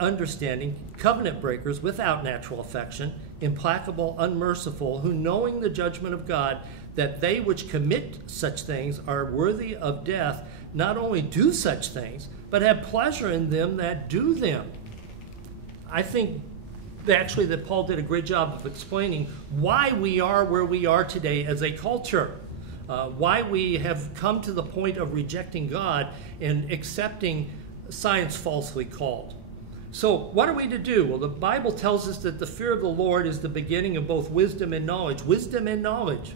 understanding, covenant breakers, without natural affection, implacable, unmerciful, who knowing the judgment of God, that they which commit such things are worthy of death, not only do such things, but have pleasure in them that do them. I think actually that Paul did a great job of explaining why we are where we are today as a culture, why we have come to the point of rejecting God and accepting science falsely called. So what are we to do? Well, the Bible tells us that the fear of the Lord is the beginning of both wisdom and knowledge. Wisdom and knowledge.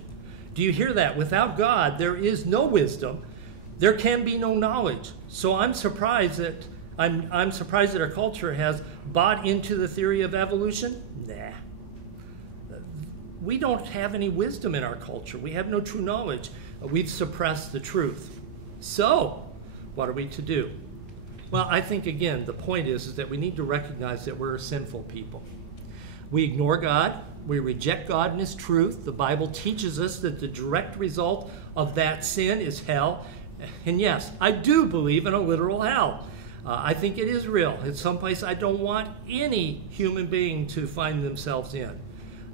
Do you hear that? Without God, there is no wisdom. There can be no knowledge. So I'm surprised that our culture has bought into the theory of evolution. Nah. We don't have any wisdom in our culture. We have no true knowledge. We've suppressed the truth. So, what are we to do? Well, I think, again, the point is that we need to recognize that we're a sinful people. We ignore God. We reject God and his truth. The Bible teaches us that the direct result of that sin is hell. And yes, I do believe in a literal hell. I think it is real. It's someplace I don't want any human being to find themselves in.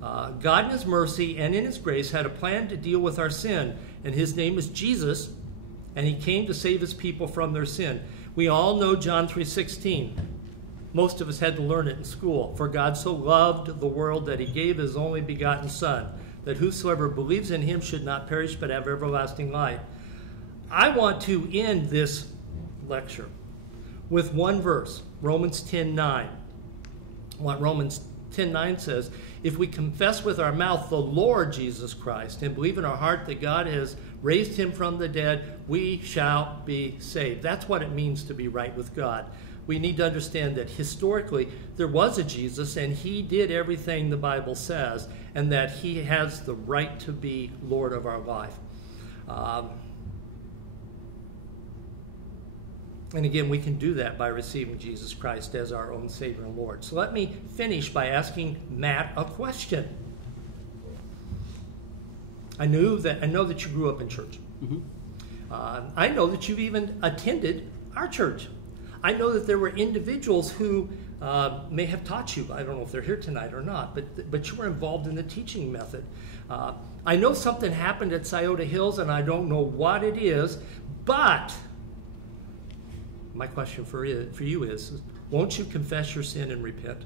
God in his mercy and in his grace had a plan to deal with our sin, and his name is Jesus, and he came to save his people from their sin. We all know John 3:16. Most of us had to learn it in school. For God so loved the world that he gave his only begotten Son, that whosoever believes in him should not perish but have everlasting life. I want to end this lecture with one verse, Romans 10:9. What Romans 10:9 says, if we confess with our mouth the Lord Jesus Christ and believe in our heart that God has raised him from the dead, we shall be saved. That's what it means to be right with God. We need to understand that historically there was a Jesus and he did everything the Bible says, and that he has the right to be Lord of our life. And again, we can do that by receiving Jesus Christ as our own Savior and Lord. So let me finish by asking Matt a question. I know that you grew up in church. Mm-hmm. I know that you've even attended our church. I know that there were individuals who may have taught you. I don't know if they're here tonight or not, but you were involved in the teaching method. I know something happened at Scioto Hills, and I don't know what it is, but my question for you is, won't you confess your sin and repent?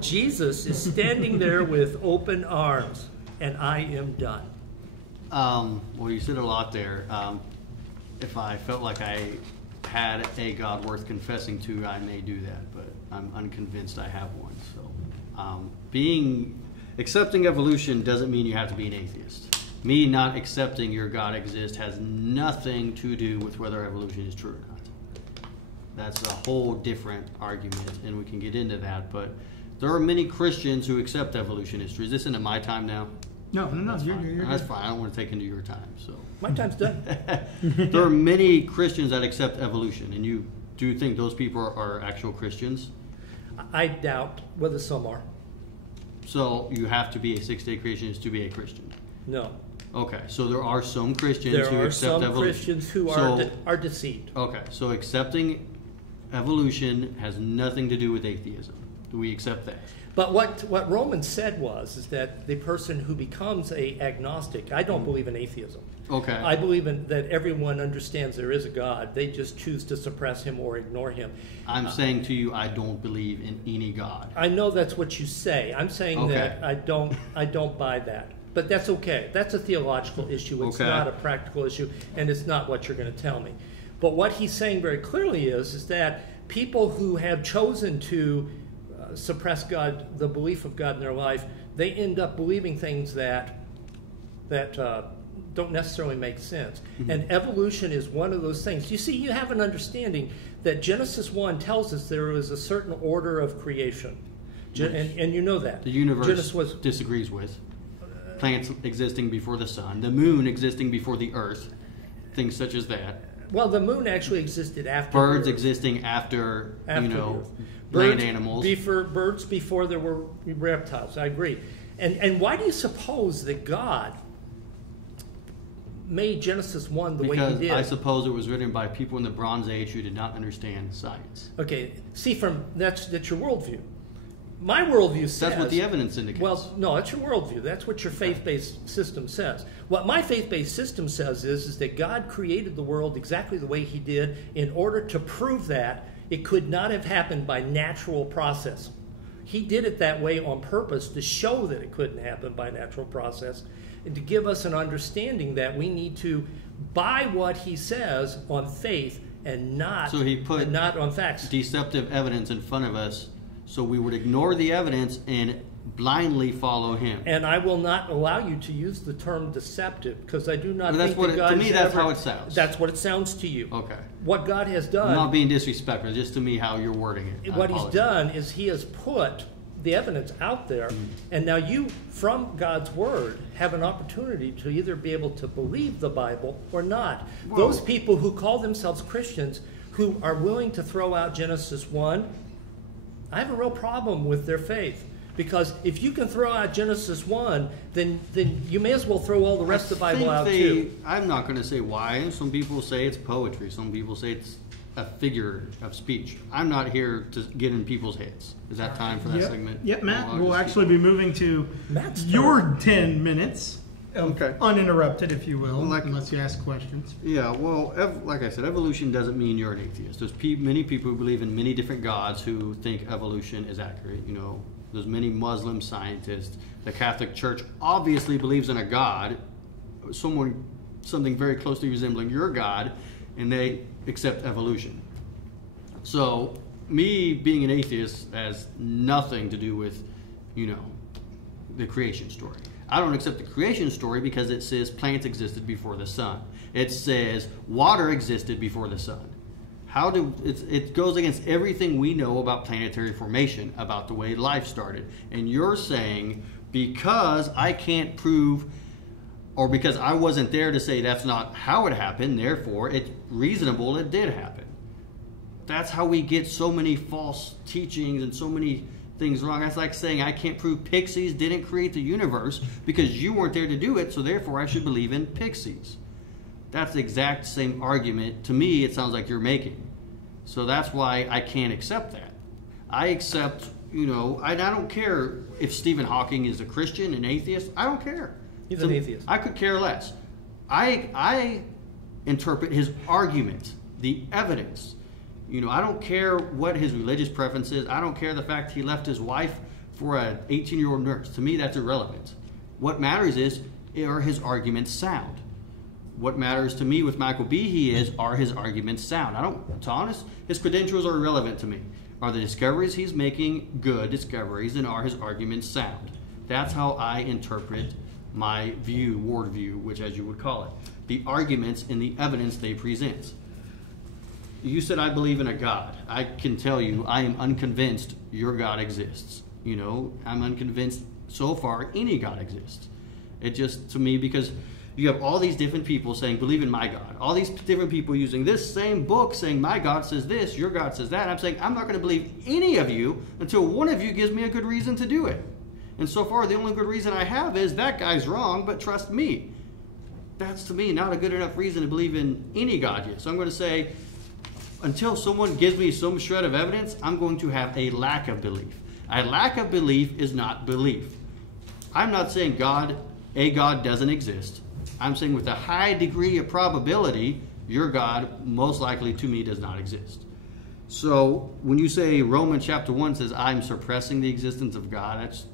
Jesus is standing there with open arms, and I am done. Well, you said a lot there. If I felt like I had a God worth confessing to, I may do that, but I'm unconvinced I have one. So, accepting evolution doesn't mean you have to be an atheist. Me not accepting your God exists has nothing to do with whether evolution is true or not. That's a whole different argument, and we can get into that. But there are many Christians who accept evolution history. Is this into my time now? No, you're That's good. fine. I don't want to take into your time. So My time's done. there are many Christians that accept evolution, and you do think those people are actual Christians? I doubt whether some are. So you have to be a six-day creationist to be a Christian. No. Okay, so there are some Christians There who are accept some evolution. Christians who So- are deceived. Okay, so accepting evolution has nothing to do with atheism. Do we accept that? But what Romans said is that the person who becomes a agnostic, I don't believe in atheism. Okay. I believe that everyone understands there is a God. They just choose to suppress him or ignore him. I'm saying to you, I don't believe in any God. I know that's what you say. I'm saying Okay. that I don't buy that. But that's okay. That's a theological issue. It's Okay. not a practical issue, and it's not what you're going to tell me. But what he's saying very clearly is that people who have chosen to suppress God, the belief of God in their life, they end up believing things that don't necessarily make sense. Mm-hmm. And evolution is one of those things. You see, you have an understanding that Genesis 1 tells us there is a certain order of creation. And you know that. The universe Genesis disagrees with. Plants existing before the sun, the moon existing before the earth, things such as that. Well, the moon actually existed after Birds the Earth. existing after After you the know, Earth. land animals. Birds before there were reptiles. I agree. And why do you suppose that God made Genesis 1 the way Because he did? I suppose it was written by people in the Bronze Age who did not understand science. Okay, see, that's your worldview. My worldview says... That's what the evidence indicates. Well, no, that's your worldview. That's what your faith-based system says. What my faith-based system says is that God created the world exactly the way he did in order to prove that it could not have happened by natural process. He did it that way on purpose to show that it couldn't happen by natural process and to give us an understanding that we need to buy what he says on faith and not, So he put and not on facts. deceptive evidence in front of us, so we would ignore the evidence and blindly follow him. And I will not allow you to use the term deceptive because I do not But that's think what that it- God to me, has that's ever- how it sounds. That's what it sounds to you. Okay. What God has I'm done, not being disrespectful, just to me how you're wording it. I what he's apologize. done is he has put the evidence out there, and now you, from God's word, have an opportunity to either be able to believe the Bible or not. Well- Those people who call themselves Christians who are willing to throw out Genesis 1, I have a real problem with their faith. Because if you can throw out Genesis 1, then you may as well throw all the rest of the Bible out too. I'm not going to say why. Some people say it's poetry. Some people say it's a figure of speech. I'm not here to get in people's heads. Is that time for that segment? Yep, Matt. I'll We'll just actually be moving to Matt's turn. your 10 minutes. Okay. Uninterrupted, if you will, Like- unless you ask questions. Yeah, well, like I said, evolution doesn't mean you're an atheist. There's many people who believe in many different gods who think evolution is accurate. You know, there's many Muslim scientists. The Catholic Church obviously believes in a God, something very closely resembling your God, and they accept evolution. So, me being an atheist has nothing to do with, you know, the creation story. I don't accept the creation story because it says plants existed before the sun. It says water existed before the sun. It goes against everything we know about planetary formation, about the way life started. And you're saying because I can't prove, or because I wasn't there to say that's not how it happened, therefore it's reasonable it did happen. That's how we get so many false teachings and so many things wrong. That's like saying I can't prove pixies didn't create the universe because you weren't there to do it, so therefore I should believe in pixies. That's the exact same argument to me it sounds like you're making. So that's why I can't accept that. I accept, you know, I don't care if Stephen Hawking is a Christian, an atheist. I don't care. He's an atheist. I could care less. I interpret his argument, the evidence. You know, I don't care what his religious preference is. I don't care the fact he left his wife for an 18-year-old nurse. To me, that's irrelevant. What matters is, are his arguments sound? What matters to me with Michael Behe are his arguments sound? To be honest, his credentials are irrelevant to me. Are the discoveries he's making good discoveries, and are his arguments sound? That's how I interpret my view, worldview, which as you would call it. The arguments and the evidence they present. You said I believe in a God. I can tell you I am unconvinced your God exists. You know, I'm unconvinced so far any God exists. It just, to me, because you have all these different people saying, believe in my God. All these different people using this same book saying, my God says this, your God says that. And I'm saying, I'm not going to believe any of you until one of you gives me a good reason to do it. And so far, the only good reason I have is that guy's wrong, but trust me. That's, to me, not a good enough reason to believe in any God yet. So I'm going to say, until someone gives me some shred of evidence, I'm going to have a lack of belief. A lack of belief is not belief. I'm not saying a God doesn't exist. I'm saying with a high degree of probability, your God most likely to me does not exist. So when you say Romans chapter 1 says, I'm suppressing the existence of God, that's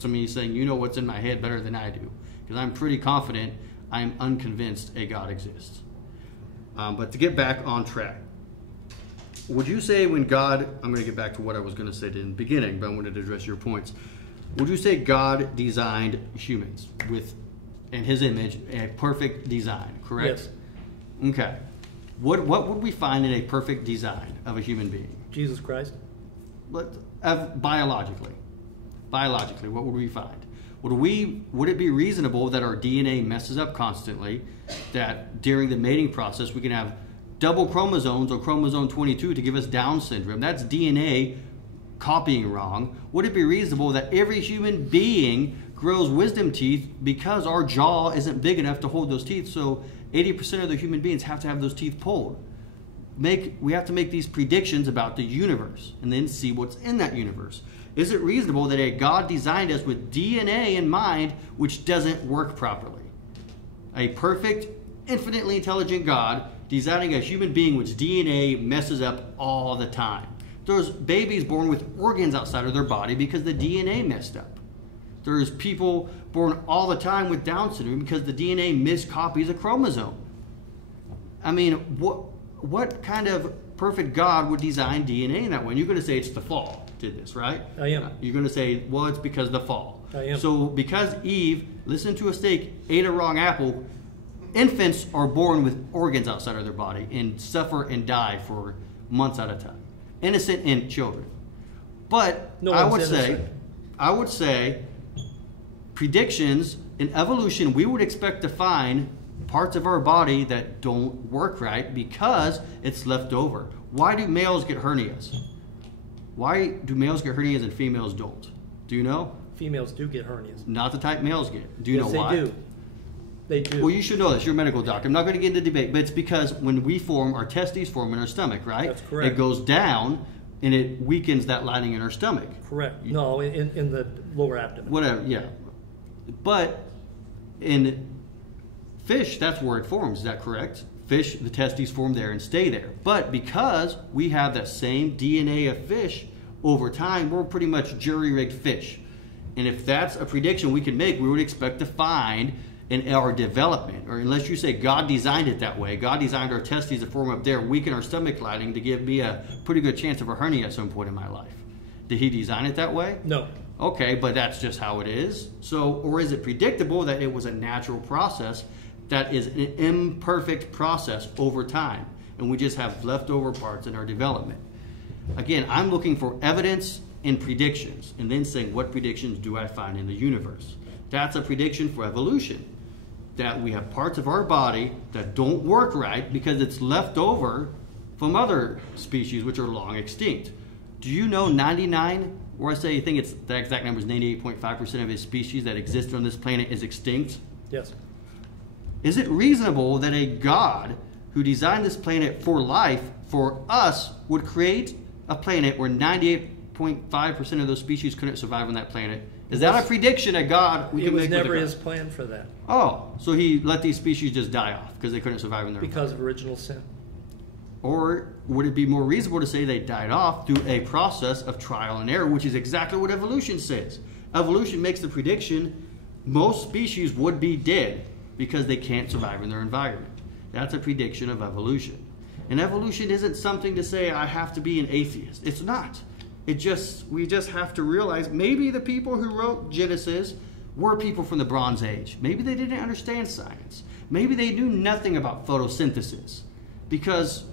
to me saying, you know what's in my head better than I do. Because I'm pretty confident I'm unconvinced a God exists. But to get back on track, would you say when God, I'm going to get back to what I was going to say in the beginning, but I wanted to address your points. Would you say God designed humans with, in his image, a perfect design, correct? Yes. Okay. What would we find in a perfect design of a human being? Jesus Christ. Biologically, what would we find? Would it be reasonable that our DNA messes up constantly, that during the mating process we can have double chromosomes or chromosome 22 to give us Down syndrome? That's DNA copying wrong. Would it be reasonable that every human being grows wisdom teeth because our jaw isn't big enough to hold those teeth, so 80% of the human beings have to have those teeth pulled? We have to make these predictions about the universe and then see what's in that universe. Is it reasonable that a God designed us with DNA in mind which doesn't work properly? A perfect, infinitely intelligent God designing a human being which DNA messes up all the time. There's babies born with organs outside of their body because the DNA messed up. There's people born all the time with Down syndrome because the DNA miscopies a chromosome. I mean, what kind of perfect God would design DNA in that way? And you're going to say it's the fall did this, right? I am. You're going to say, well, it's because of the fall. I am. So because Eve listened to a snake, ate a wrong apple, infants are born with organs outside of their body and suffer and die for months at a time. Innocent children. But No I one's would say predictions in evolution, we would expect to find parts of our body that don't work right because it's left over. Why do males get hernias? Why do males get hernias and females don't? Do you know? Females do get hernias. Not the type males get. Do you know why? Yes, they do. Well, you should know this. You're a medical doctor. I'm not going to get into debate, but it's because when we form, our testes form in our stomach, right? That's correct. It goes down and it weakens that lining in our stomach. Correct. No, in the lower abdomen. Whatever, yeah. But in fish, that's where it forms. Is that correct? Fish, the testes form there and stay there. But because we have that same DNA of fish, over time, we're pretty much jury-rigged fish. And if that's a prediction we can make, we would expect to find in our development, or unless you say God designed it that way, God designed our testes to form up there, weaken our stomach lining to give me a pretty good chance of a hernia at some point in my life. Did he design it that way? No. Okay, but that's just how it is. So, or is it predictable that it was a natural process that is an imperfect process over time, and we just have leftover parts in our development? Again, I'm looking for evidence and predictions, and then saying, what predictions do I find in the universe? That's a prediction for evolution, that we have parts of our body that don't work right because it's left over from other species which are long extinct. Do you know 99, or I say I think it's the exact number is 98.5% of his species that exist on this planet is extinct? Yes. Is it reasonable that a God who designed this planet for life, for us, would create a planet where 98.5% of those species couldn't survive on that planet? Is that a prediction that God we It can was make never with a his God? plan for that Oh, so he let these species just die off because they couldn't survive in their because of original sin. Or would it be more reasonable to say they died off through a process of trial and error, which is exactly what evolution says? Evolution makes the prediction most species would be dead because they can't survive in their environment. That's a prediction of evolution. And evolution isn't something to say I have to be an atheist. It's not. We just have to realize maybe the people who wrote Genesis were people from the Bronze Age. Maybe they didn't understand science. Maybe they knew nothing about photosynthesis. Because,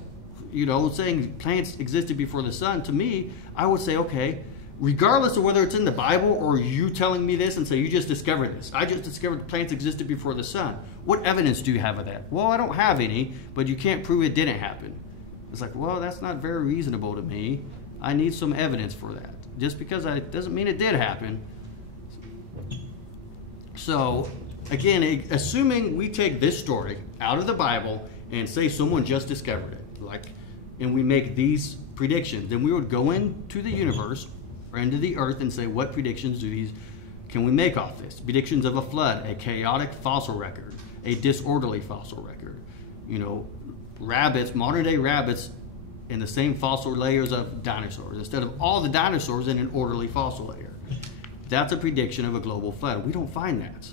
saying plants existed before the sun, to me, I would say, okay, regardless of whether it's in the Bible or you telling me this and say, you just discovered this. I just discovered plants existed before the sun. What evidence do you have of that? Well, I don't have any, but you can't prove it didn't happen. It's like, well, that's not very reasonable to me. I need some evidence for that. Just because it doesn't mean it did happen. So, again, assuming we take this story out of the Bible and say someone just discovered it, and we make these predictions, then we would go into the universe or into the earth and say, what predictions can we make off this? Predictions of a flood, a chaotic fossil record, a disorderly fossil record. Rabbits, modern day rabbits, in the same fossil layers of dinosaurs, instead of all the dinosaurs in an orderly fossil layer. That's a prediction of a global flood. We don't find that.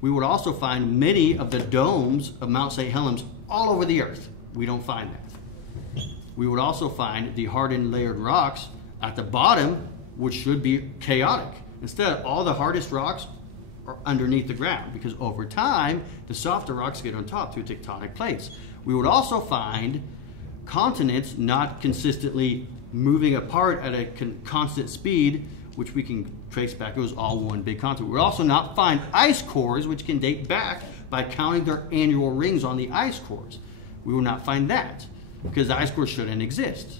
We would also find many of the domes of Mount St. Helens all over the earth. We don't find that. We would also find the hardened layered rocks at the bottom, which should be chaotic. Instead, all the hardest rocks are underneath the ground, because over time, the softer rocks get on top through tectonic plates. We would also find continents not consistently moving apart at a constant speed, which we can trace back. It was all one big continent. We would also not find ice cores, which can date back by counting their annual rings on the ice cores. We will not find that, because the ice cores shouldn't exist,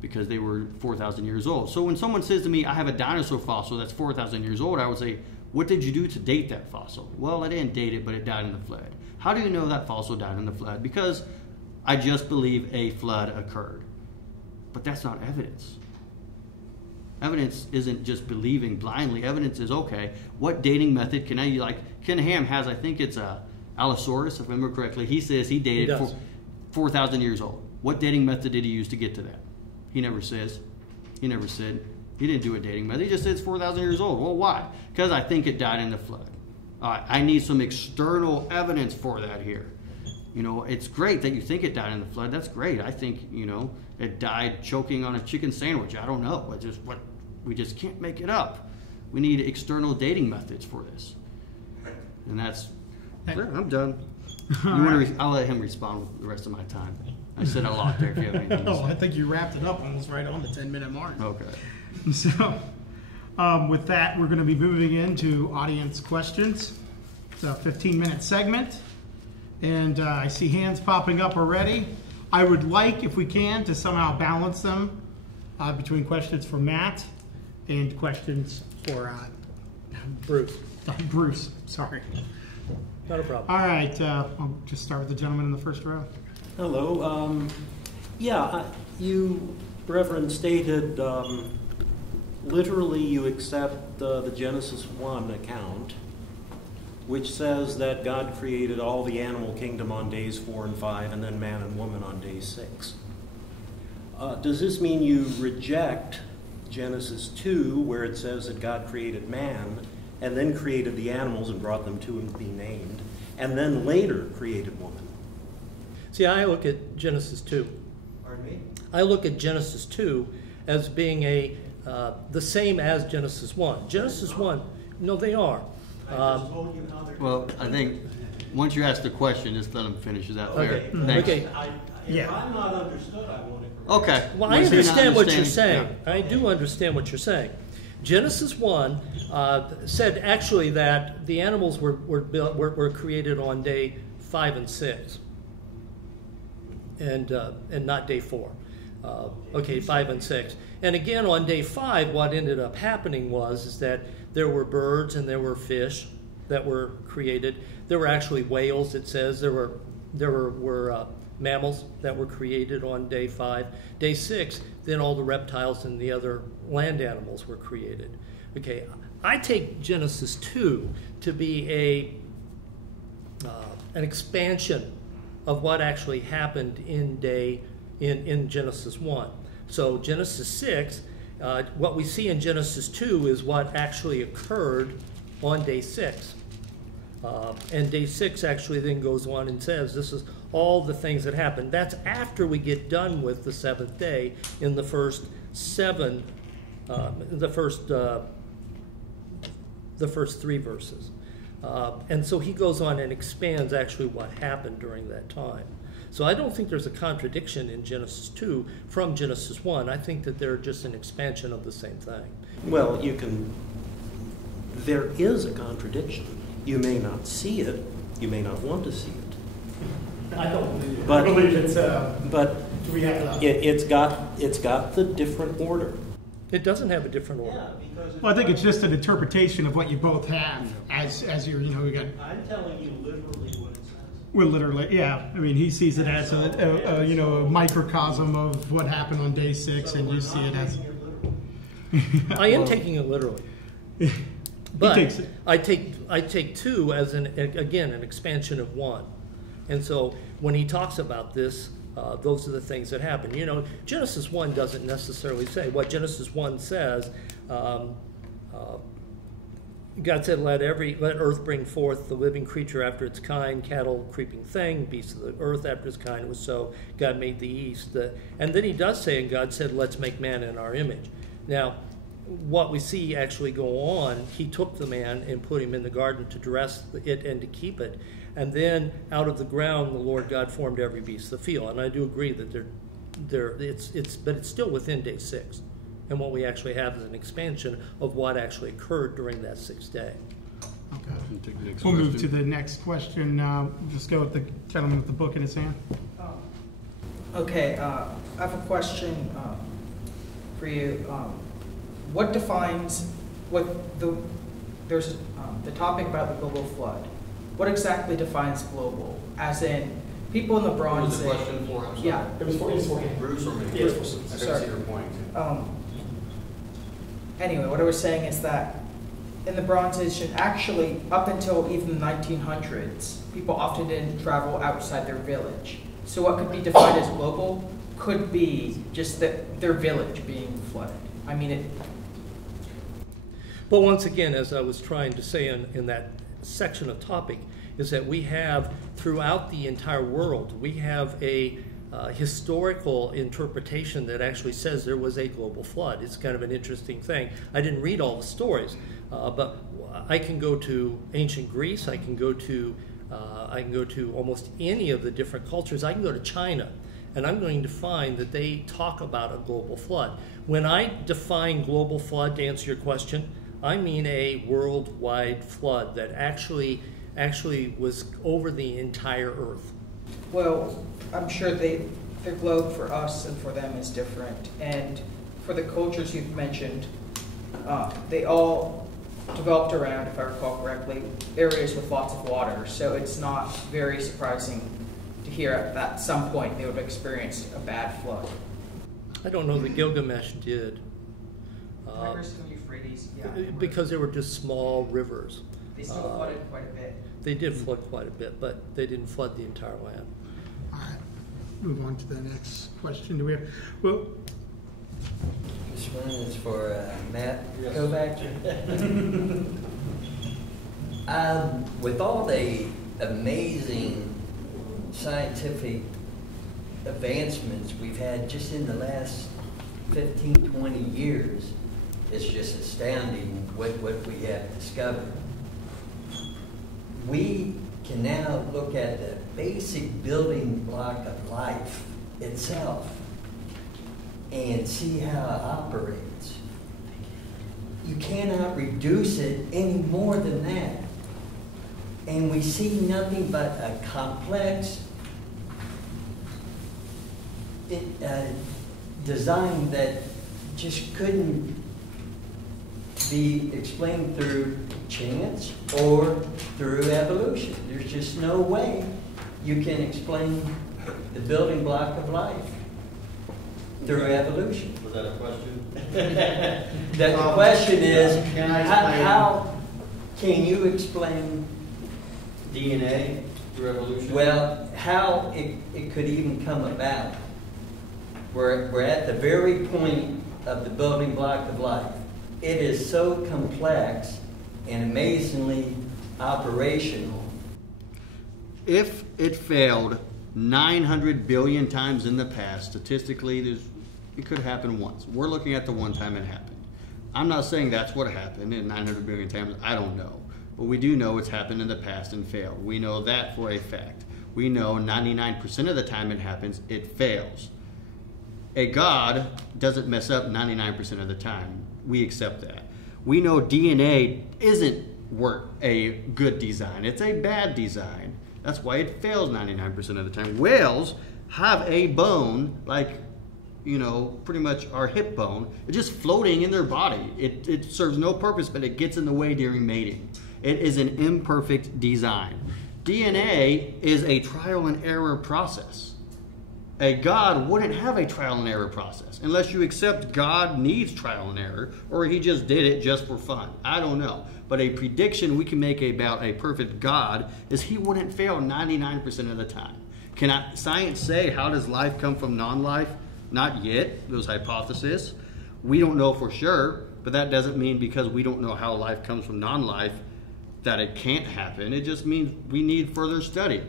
because they were 4,000 years old. So when someone says to me, I have a dinosaur fossil that's 4,000 years old, I would say, what did you do to date that fossil? Well, I didn't date it, but it died in the flood. How do you know that fossil died in the flood? Because I just believe a flood occurred. But that's not evidence. Evidence isn't just believing blindly. Evidence is, okay, what dating method can I use? Like Ken Ham has, I think it's Allosaurus, if I remember correctly. He says he dated 4,000 years old. What dating method did he use to get to that? He never says. He never said. He didn't do a dating method. He just said it's 4,000 years old. Well, why? Because I think it died in the flood. I need some external evidence for that here. It's great that you think it died in the flood. That's great. I think, it died choking on a chicken sandwich. I don't know. We just can't make it up. We need external dating methods for this. And that's, I'm done. I'll let him respond with the rest of my time. I said a lot there if you have anything to say. I think you wrapped it up almost right on the 10-minute mark. Okay. So, with that, we're going to be moving into audience questions. It's a 15-minute segment. And I see hands popping up already. I would like, if we can, to somehow balance them between questions for Matt and questions for Bruce. Bruce, sorry. Not a problem. All right, I'll just start with the gentleman in the first row. Hello. You, Reverend, stated literally you accept the Genesis 1 account, which says that God created all the animal kingdom on days 4 and 5, and then man and woman on day 6. Does this mean you reject Genesis 2, where it says that God created man, and then created the animals and brought them to be named, and then later created woman? See, I look at Genesis 2. Pardon me? I look at Genesis 2 as being the same as Genesis 1. Genesis 1, no, they are. Well, I think once you ask the question, just let him finish. Is that fair? Okay. Thanks. Okay. If I'm not understood, I want to correct. Okay. Well, I Once you're not understand what you're understanding- saying. I do understand what you're saying. Genesis 1 said actually that the animals were created on day 5 and 6, and not day 4. Okay, 5 and 6. And again, on day 5, what ended up happening is that there were birds and there were fish that were created. There were actually whales. It says there were mammals that were created on day 5. Day 6, then all the reptiles and the other land animals were created. Okay, I take Genesis 2 to be an expansion of what actually happened in Genesis 1. So Genesis 6, what we see in Genesis 2 is what actually occurred on day 6. And day 6 actually then goes on and says this is all the things that happened. That's after we get done with the 7th day in the first 7, the first 3 verses. And so he goes on and expands actually what happened during that time. So I don't think there's a contradiction in Genesis 2 from Genesis 1. I think that they're just an expansion of the same thing. Well, there is a contradiction. You may not see it, you may not want to see it. I don't believe it. But, I believe it's, but do we have it's got the different order. It doesn't have a different order. Well, I think it's just an interpretation of what you both have as you're, we got. I'm telling you literally what it says. Well, literally, yeah. I mean, he sees it as a microcosm of what happened on day 6, and you see it as. I am taking it literally. But takes it. I take 2 as an expansion of 1. And so when he talks about this, those are the things that happen. Genesis 1 doesn't necessarily say. What Genesis 1 says, God said, let earth bring forth the living creature after its kind, cattle, creeping thing, beasts of the earth after its kind. It was so. God made the east. And then he does say, and God said, let's make man in our image. Now, what we see actually go on, he took the man and put him in the garden to dress it and to keep it. And then out of the ground, the Lord God formed every beast of the field. And I do agree that but it's still within day 6. And what we actually have is an expansion of what actually occurred during that 6th day. Okay. We'll move to the next question. Just go with the gentleman with the book in his hand. Okay, I have a question for you. What defines there's the topic about the global flood. What exactly defines global? As in, people in the Bronze Age. What was the question for? I'm sorry. Yeah, It was for him. Bruce or me? Yeah, it was for- I didn't sorry. see your point. Anyway, what I was saying is that in the Bronze Age, and actually up until even the 1900s, people often didn't travel outside their village. So what could be defined as global could be just their village being flooded. I mean, But once again, as I was trying to say in that section of topic, is that we have, throughout the entire world, we have a historical interpretation that actually says there was a global flood. It's kind of an interesting thing. I didn't read all the stories, but I can go to ancient Greece. I can go to almost any of the different cultures. I can go to China, and I'm going to find that they talk about a global flood. When I define global flood, to answer your question, I mean a worldwide flood that actually was over the entire earth. well, I'm sure their globe for us and for them is different. And for the cultures you've mentioned, they all developed around, if I recall correctly, areas with lots of water. So it's not very surprising to hear at some point they would have experienced a bad flood. I don't know that Gilgamesh did. Tigris and Euphrates, yeah. Because they were just small rivers. They still flooded quite a bit. They did flood quite a bit, but they didn't flood the entire land. All right. Move on to the next question. Do we have? Well, This one is for Matt Kovacs. With all the amazing scientific advancements we've had just in the last 15, 20 years, it's just astounding what we have discovered. We can now look at the basic building block of life itself and see how it operates. You cannot reduce it any more than that. And we see nothing but a complex design that just couldn't be explained through chance or through evolution. There's just no way you can explain the building block of life through evolution. Was that a question? The question is, Can I explain how can you explain, DNA through evolution? well, how it could even come about? We're at the very point of the building block of life. It is so complex and amazingly operational. If it failed 900 billion times in the past, statistically, it could happen once. We're looking at the one time it happened. I'm not saying that's what happened in 900 billion times. I don't know. But we do know it's happened in the past and failed. We know that for a fact. We know 99% of the time it happens, it fails. A God doesn't mess up 99% of the time. we accept that. We know DNA isn't a good design. It's a bad design. That's why it fails 99% of the time. Whales have a bone like, pretty much our hip bone. It's just floating in their body. It serves no purpose, but it gets in the way during mating. It is an imperfect design. DNA is a trial and error process. A God wouldn't have a trial and error process unless you accept God needs trial and error, or he just did it just for fun. I don't know. But a prediction we can make about a perfect God is he wouldn't fail 99% of the time. Can science say how does life come from non-life? Not yet. Those hypotheses. We don't know for sure, but that doesn't mean because we don't know how life comes from non-life that it can't happen. It just means we need further study.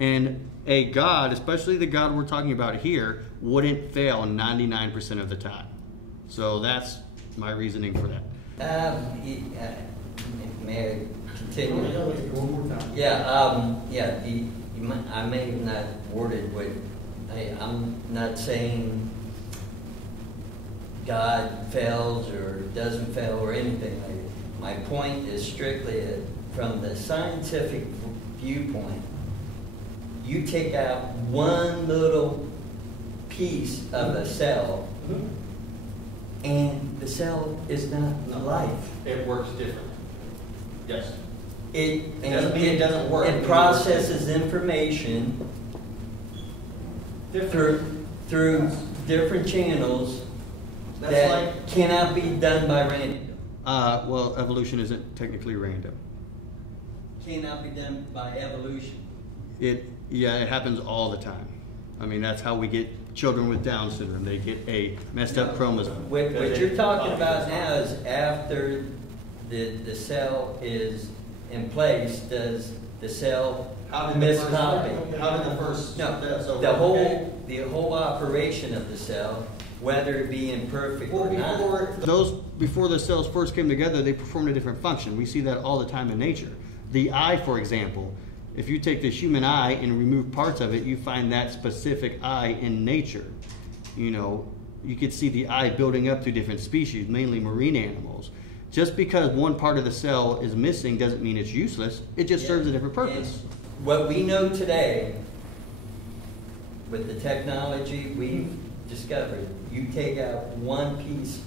And a God, especially the God we're talking about here, wouldn't fail 99% of the time. So that's my reasoning for that. May I continue? I may have not worded what I'm not saying God fails or doesn't fail or anything like that. My point is strictly from the scientific viewpoint. You take out one little piece of a cell, and the cell is not life. It works differently. Yes. It doesn't mean it doesn't work. It processes information through different channels that cannot be done by random. Well, evolution isn't technically random. Cannot be done by evolution. It happens all the time. I mean, that's how we get children with Down syndrome. They get a messed up chromosome. What you're talking about now is after the cell is in place, does the cell miscopy? How did the first? No, the whole operation of the cell, whether it be imperfect or not. Before the cells first came together, they performed a different function. We see that all the time in nature. The eye, for example, if you take the human eye and remove parts of it, you find that specific eye in nature. You could see the eye building up through different species, mainly marine animals. Just because one part of the cell is missing doesn't mean it's useless. It just serves a different purpose. And what we know today, with the technology we've discovered, you take out one piece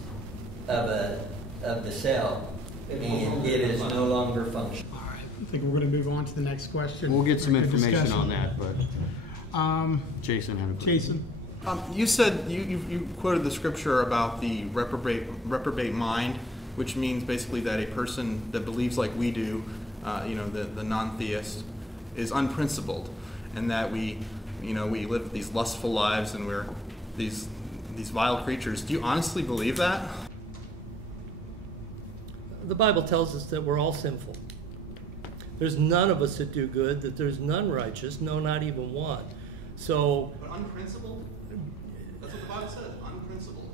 of the cell, and it is no longer functional. All right, I think we're going to move on to the next question. We'll get some information discussion on that, but Jason had a question. Jason. You said you quoted the scripture about the reprobate mind, which means basically that a person that believes like we do, the non-theist, is unprincipled, and that we live these lustful lives and we're these vile creatures. Do you honestly believe that? The Bible tells us that we're all sinful. There's none of us that do good, that there's none righteous, no, not even one. So, but unprincipled? That's what the Bible says, unprincipled.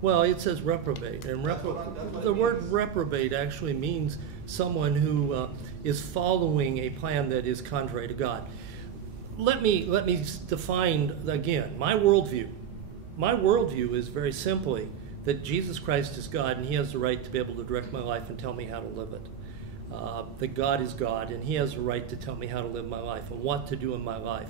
Well, it says reprobate, and the word reprobate actually means someone who is following a plan that is contrary to God. Let me define again my worldview. My worldview is very simply that Jesus Christ is God, and he has the right to be able to direct my life and tell me how to live it. That God is God, and he has the right to tell me how to live my life and what to do in my life.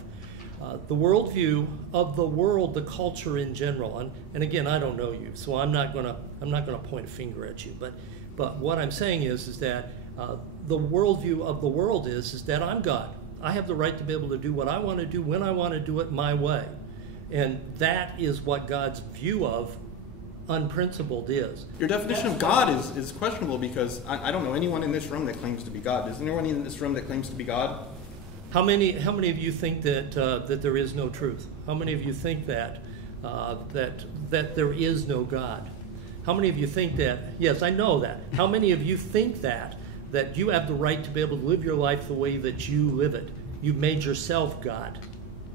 The worldview of the world, the culture in general, and again, I don't know you, so I'm not gonna point a finger at you. But what I'm saying is that the worldview of the world is that I'm God. I have the right to be able to do what I want to do when I want to do it my way, and that is what God's view of unprincipled is. Your definition of God is questionable because I don't know anyone in this room that claims to be God. Is there anyone in this room that claims to be God? How many of you think that there is no truth? How many of you think that there is no God? How many of you think that? Yes, I know that. How many of you think that you have the right to be able to live your life the way that you live it? You've made yourself God.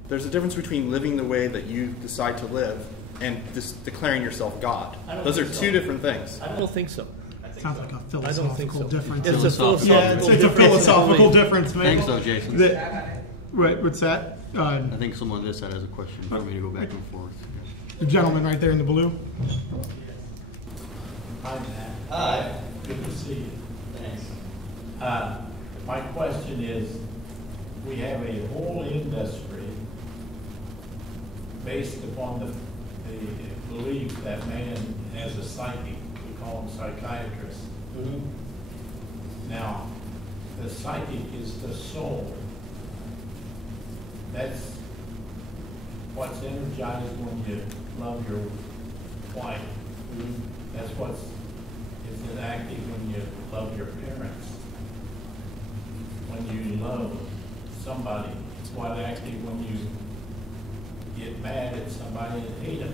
There's a difference between living the way that you decide to live and just declaring yourself God. Those are two different things. I don't think so. Sounds like a philosophical difference. It's a philosophical difference. It's a philosophical difference, man. Thanks, though, Jason. Right, what's that? I think someone on this side has a question for me to go back and forth. The gentleman right there in the blue. Hi, Matt. Hi. Good to see you. Thanks. My question is, we have a whole industry based upon the belief that man has a psychic. We call them psychiatrists. Mm-hmm. Now, the psychic is the soul. That's what's energized when you love your wife. Mm-hmm. That's what's is active when you love your parents. When you love somebody, it's what's active when you get mad at somebody and hate them.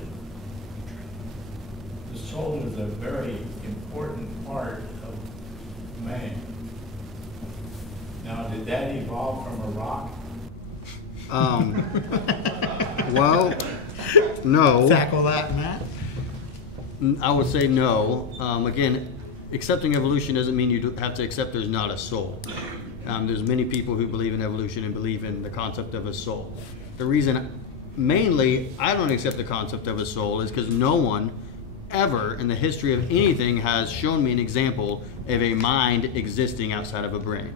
The soul is a very important part of man. Now, did that evolve from a rock? Well, no. Tackle that, Matt. I would say no. Again, accepting evolution doesn't mean you have to accept there's not a soul. There's many people who believe in evolution and believe in the concept of a soul. The reason, mainly, I don't accept the concept of a soul is because no one ever in the history of anything has shown me an example of a mind existing outside of a brain.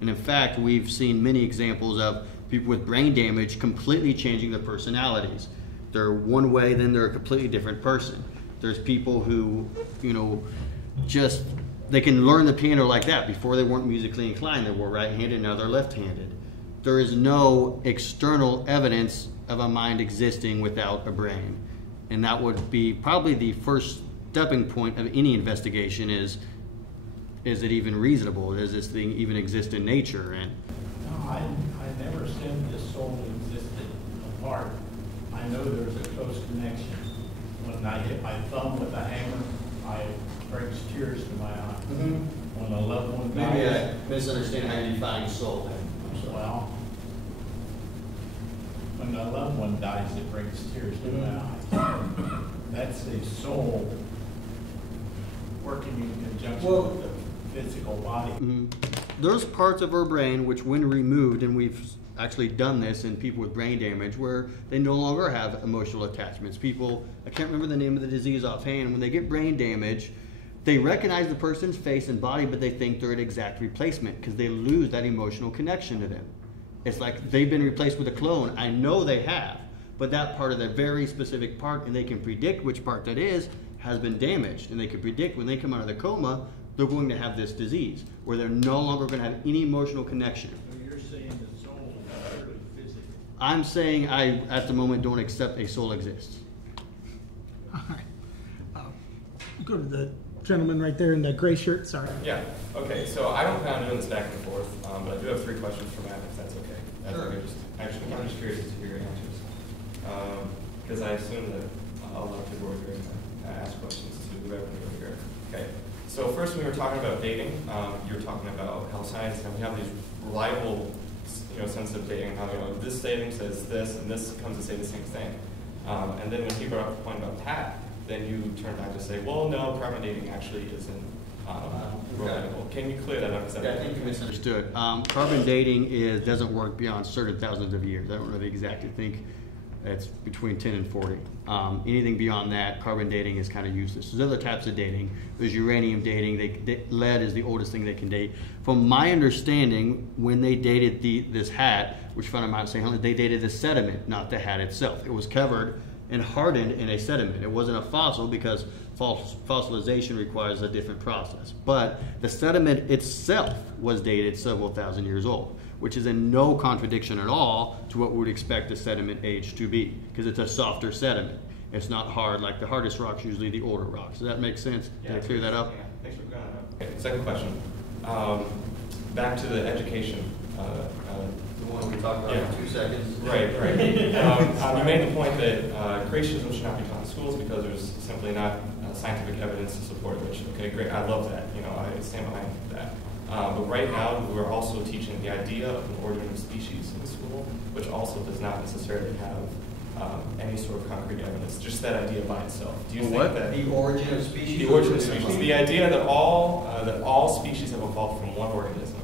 And in fact, we've seen many examples of people with brain damage completely changing their personalities. They're one way, then they're a completely different person. There's people who, just, they can learn the piano like that. Before they weren't musically inclined, they were right-handed, now they're left-handed. There is no external evidence of a mind existing without a brain. And that would be probably the first stepping point of any investigation is it even reasonable? Does this thing even exist in nature? And No, I never said the soul existed apart. I know there's a close connection. When I hit my thumb with a hammer, it brings tears to my eyes. Mm-hmm. When a loved one maybe dies, I misunderstand how you define soul then. well, when a loved one dies, it brings tears to my eyes. That's a soul working in conjunction with the physical body. Mm-hmm. There's parts of our brain which, when removed, and we've actually done this in people with brain damage, where they no longer have emotional attachments. People, I can't remember the name of the disease offhand, when they get brain damage, they recognize the person's face and body, but they think they're an exact replacement because they lose that emotional connection to them. It's like they've been replaced with a clone. I know they have, but that part of their very specific part, and they can predict which part that is, has been damaged. And they can predict when they come out of the coma, they're going to have this disease, where they're no longer going to have any emotional connection. So you're saying the soul is purely physical. I'm saying I, at the moment, don't accept a soul exists. All right. Go to the gentleman right there in the gray shirt. Sorry. Yeah, okay, so I don't plan on doing this back and forth, but I do have 3 questions for Matt, if that's okay. Sure. I'm just curious to hear your answers. Because I assume that a lot of people are going to ask questions to the Reverend over here. Okay, so first when we were talking about dating, you were talking about how science, and we have these reliable, sense of dating, how, this dating says this, and this comes to say the same thing. And then when he brought up the point about Pat, then you turn back to say, well, no, carbon dating actually isn't reliable. Can you clear that up? Yeah, I think you misunderstood. Carbon dating doesn't work beyond certain thousands of years. I don't know the exact. I think it's between 10 and 40. Anything beyond that, carbon dating is kind of useless. There's other types of dating. There's uranium dating. Lead is the oldest thing they can date. From my understanding, when they dated this hat, which found out saying they dated the sediment, not the hat itself. It was covered and hardened in a sediment. It wasn't a fossil because fossilization requires a different process. But the sediment itself was dated several thousand years old, which is in no contradiction at all to what we would expect the sediment age to be, because it's a softer sediment. It's not hard like the hardest rocks, usually the older rocks. Does that make sense? Did I clear that up? Yeah, thanks for clearing that up. Okay, second question. Back to the education. The one we talked about in 2 seconds. Right. You made the point that creationism should not be taught in schools because there's simply not scientific evidence to support it, which, okay, great, I love that. I stand behind that. But right now, we're also teaching the idea of an origin of species in school, which also does not necessarily have any sort of concrete evidence, just that idea by itself. Do you think that the origin of species? The origin of species. The idea that all species have evolved from one organism.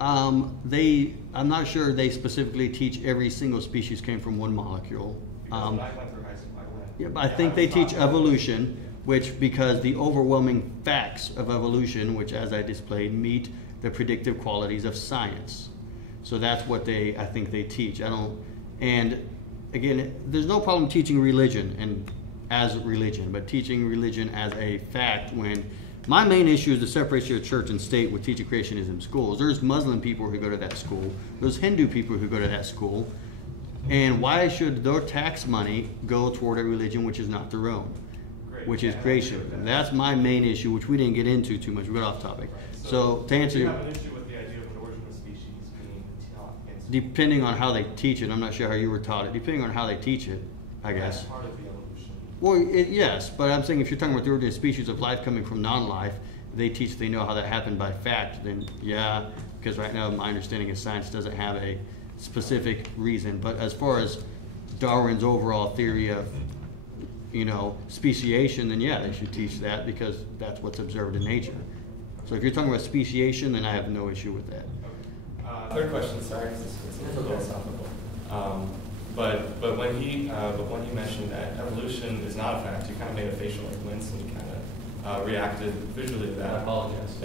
I'm not sure they specifically teach every single species came from one molecule. Because when I went through high school, Yeah, but I think they teach evolution, because the overwhelming facts of evolution, which as I displayed, meet the predictive qualities of science. So that's what I think they teach. And again, there's no problem teaching religion as religion, but teaching religion as a fact when my main issue is the separation of church and state with teaching creationism schools. There's Muslim people who go to that school. There's Hindu people who go to that school. And why should their tax money go toward a religion which is not their own, which is creationism? That's my main issue, which we didn't get into too much. We got off topic. So to answer you your... have an issue with the idea of an origin of species being taught in Depending on how they teach it, I'm not sure how you were taught it. Depending on how they teach it, I guess. That's part of the evolution. Well, yes, but I'm saying if you're talking about the origin of species of life coming from non-life, they know how that happened by fact, then yeah, because right now my understanding of science doesn't have a specific reason. But as far as Darwin's overall theory of, speciation, then yeah, they should teach that because that's what's observed in nature. So if you're talking about speciation, then I have no issue with that. Third question, sorry, because it's a little philosophical. But when he mentioned that evolution is not a fact, you kind of made a facial wince and you kind of reacted visually to that. I apologize.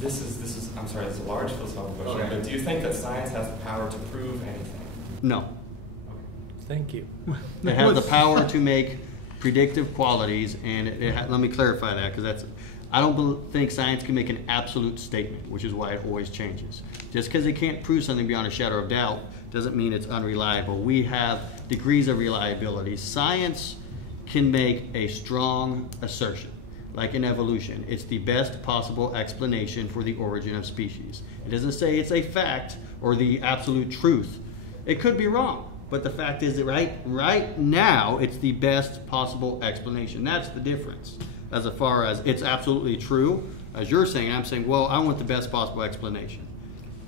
This is I'm sorry, it's a large philosophical question, but do you think that science has the power to prove anything? No. Thank you. It has the power to make predictive qualities, and let me clarify that because I don't think science can make an absolute statement, which is why it always changes. Just because it can't prove something beyond a shadow of doubt doesn't mean it's unreliable. We have degrees of reliability. Science can make a strong assertion, like in evolution. It's the best possible explanation for the origin of species. It doesn't say it's a fact or the absolute truth. It could be wrong, but the fact is that right now it's the best possible explanation. That's the difference. As far as it's absolutely true, as you're saying, I'm saying, well, I want the best possible explanation.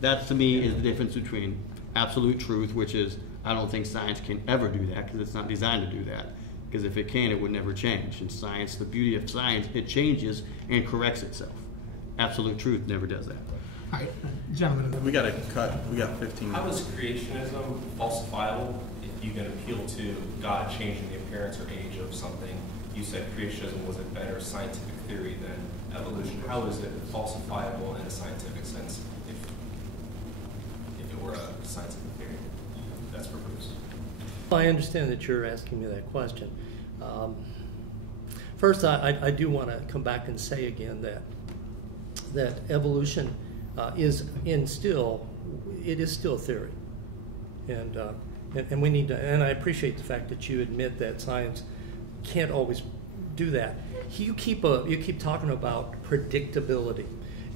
That to me is the difference between absolute truth, which is I don't think science can ever do that because it's not designed to do that. Because if it can, it would never change. In science, the beauty of science, it changes and corrects itself. Absolute truth never does that. All right, gentlemen. We got to cut. We got 15 How minutes. is creationism falsifiable if you can appeal to God changing the appearance or age of something? You said creationism was a better scientific theory than evolution. How is it falsifiable in a scientific sense if it were a scientific theory that's proposed? Well, I understand that you're asking me that question. First, I do want to come back and say again that evolution is still theory, and we need to. And I appreciate the fact that you admit that science can't always do that. You keep talking about predictability,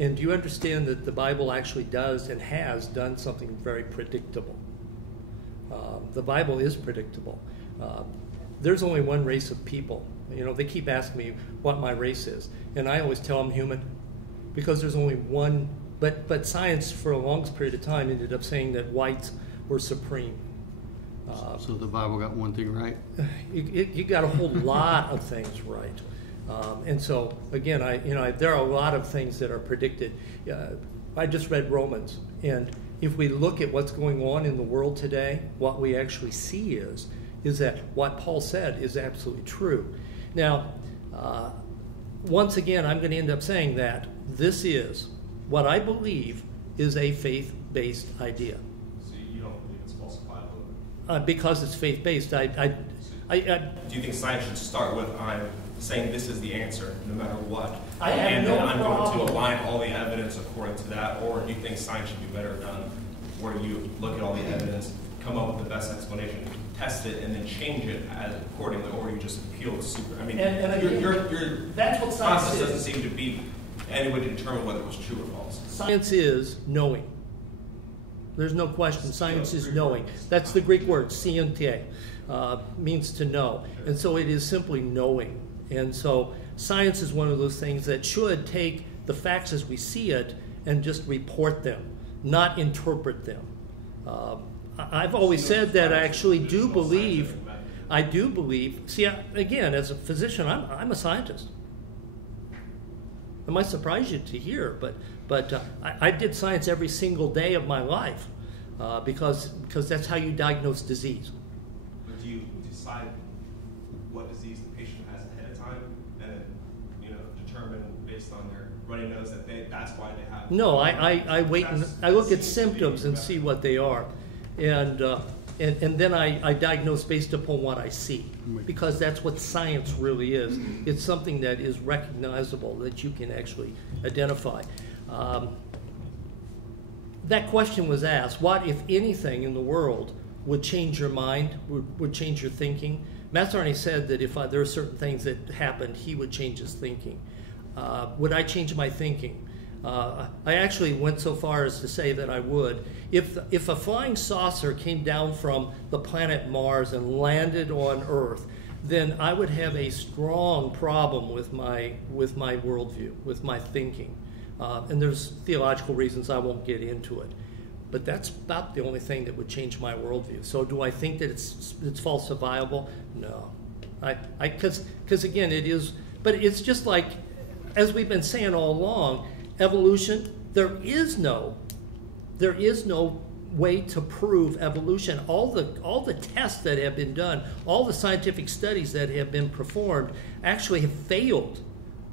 and do you understand that the Bible actually does and has done something very predictable? The Bible is predictable. There's only one race of people. They keep asking me what my race is, and I always tell them human, because there's only one. But science, for a long period of time, ended up saying that whites were supreme. So the Bible got one thing right? You got a whole lot of things right. And so, again, there are a lot of things that are predicted. I just read Romans, and if we look at what's going on in the world today, what we actually see is that what Paul said is absolutely true. Now, once again, I'm going to end up saying that this is what I believe is a faith-based idea. So you don't believe it's falsifiable? Because it's faith-based. Do you think science should start with I'm saying this is the answer no matter what, I have and no then I'm going problem. to align all the evidence according to that, or do you think science should be better done where you look at all the evidence, come up with the best explanation, test it, and then change it accordingly, or you just appeal to super? I mean, your that's what science process is. doesn't seem to be any way to determine whether it was true or false. Science is knowing. There's no question. Science is knowing. That's the Greek word, scientia, means to know. And so it is simply knowing. And so science is one of those things that should take the facts as we see it and just report them, not interpret them. I've always said that I actually do believe, see, again, as a physician, I'm a scientist. It might surprise you to hear, but I did science every single day of my life because that's how you diagnose disease. But do you decide what disease the patient has based on their runny nose that's why they have. No, I wait and I look at symptoms and see what they are, and then I diagnose based upon what I see, because that's what science really is. It's something that is recognizable, that you can actually identify. That question was asked: what, if anything, in the world would change your mind, would change your thinking? Matt Zehringer said that if there are certain things that happened, he would change his thinking. Would I change my thinking? I actually went so far as to say that I would. If a flying saucer came down from the planet Mars and landed on Earth, then I would have a strong problem with my worldview, with my thinking. And there's theological reasons, I won't get into it. But that's about the only thing that would change my worldview. So do I think that it's falsifiable? No. Because again, it is, but it's just like, as we've been saying all along, evolution, there is no way to prove evolution. All the tests that have been done, all the scientific studies that have been performed actually have failed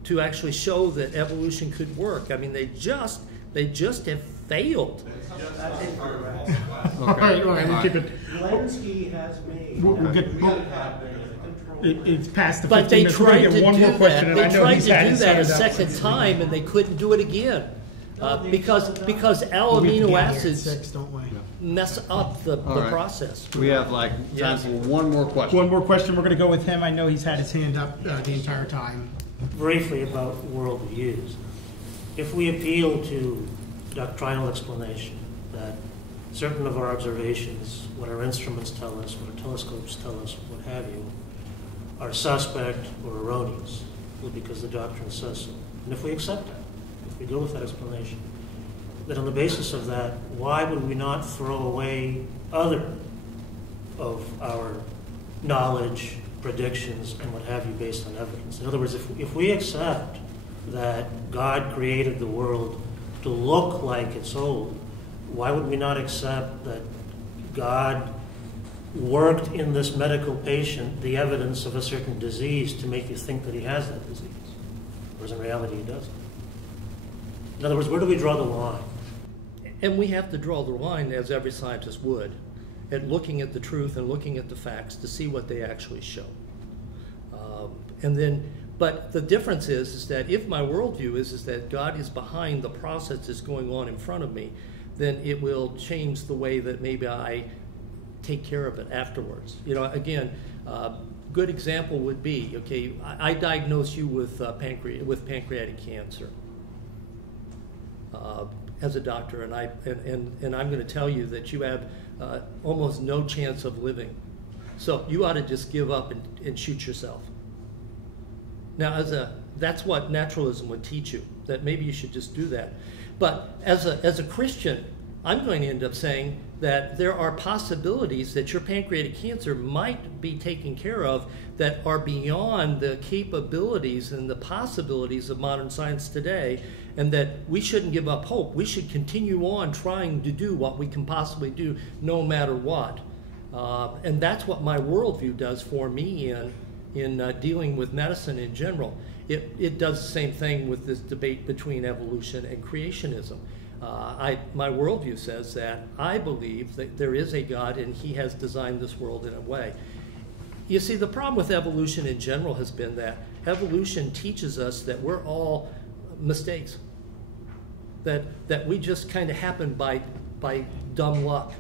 to actually show that evolution could work. I mean, they just have failed. All right, we'll keep it. Lansky has made. It's past the 15 But they minutes. We're tried gonna to get one do more question, that. and They I know tried he's to had do his that a hand up. second time, and they couldn't do it again because We have to amino get here at acids 6, don't we? mess up the right. process. We have like time Yes. for one more question. One more question. We're going to go with him. I know he's had his hand up the entire time. Briefly about world views. If we appeal to doctrinal explanation that certain of our observations, what our instruments tell us, what our telescopes tell us, what have you, are suspect or erroneous, well, because the doctrine says so. And if we accept that, if we go with that explanation, then on the basis of that, why would we not throw away other of our knowledge, predictions, and what have you based on evidence? In other words, if we accept that God created the world to look like it's old, why would we not accept that God worked in this medical patient the evidence of a certain disease to make you think that he has that disease, whereas in reality he doesn't? In other words, where do we draw the line? And we have to draw the line, as every scientist would, at looking at the truth and looking at the facts to see what they actually show. But the difference is that if my worldview is that God is behind the process that's going on in front of me, then it will change the way that maybe I take care of it afterwards. You know, again, good example would be, okay, I diagnose you with pancreatic cancer as a doctor, and I'm going to tell you that you have almost no chance of living. So you ought to just give up and shoot yourself. Now, that's what naturalism would teach you, that maybe you should just do that. But as a Christian, I'm going to end up saying that there are possibilities that your pancreatic cancer might be taken care of that are beyond the capabilities and the possibilities of modern science today, and that we shouldn't give up hope. We should continue on trying to do what we can possibly do no matter what. And that's what my worldview does for me in dealing with medicine in general. It does the same thing with this debate between evolution and creationism. My worldview says that I believe that there is a God and he has designed this world in a way. You see, the problem with evolution in general has been that evolution teaches us that we're all mistakes, that we just kind of happen by dumb luck.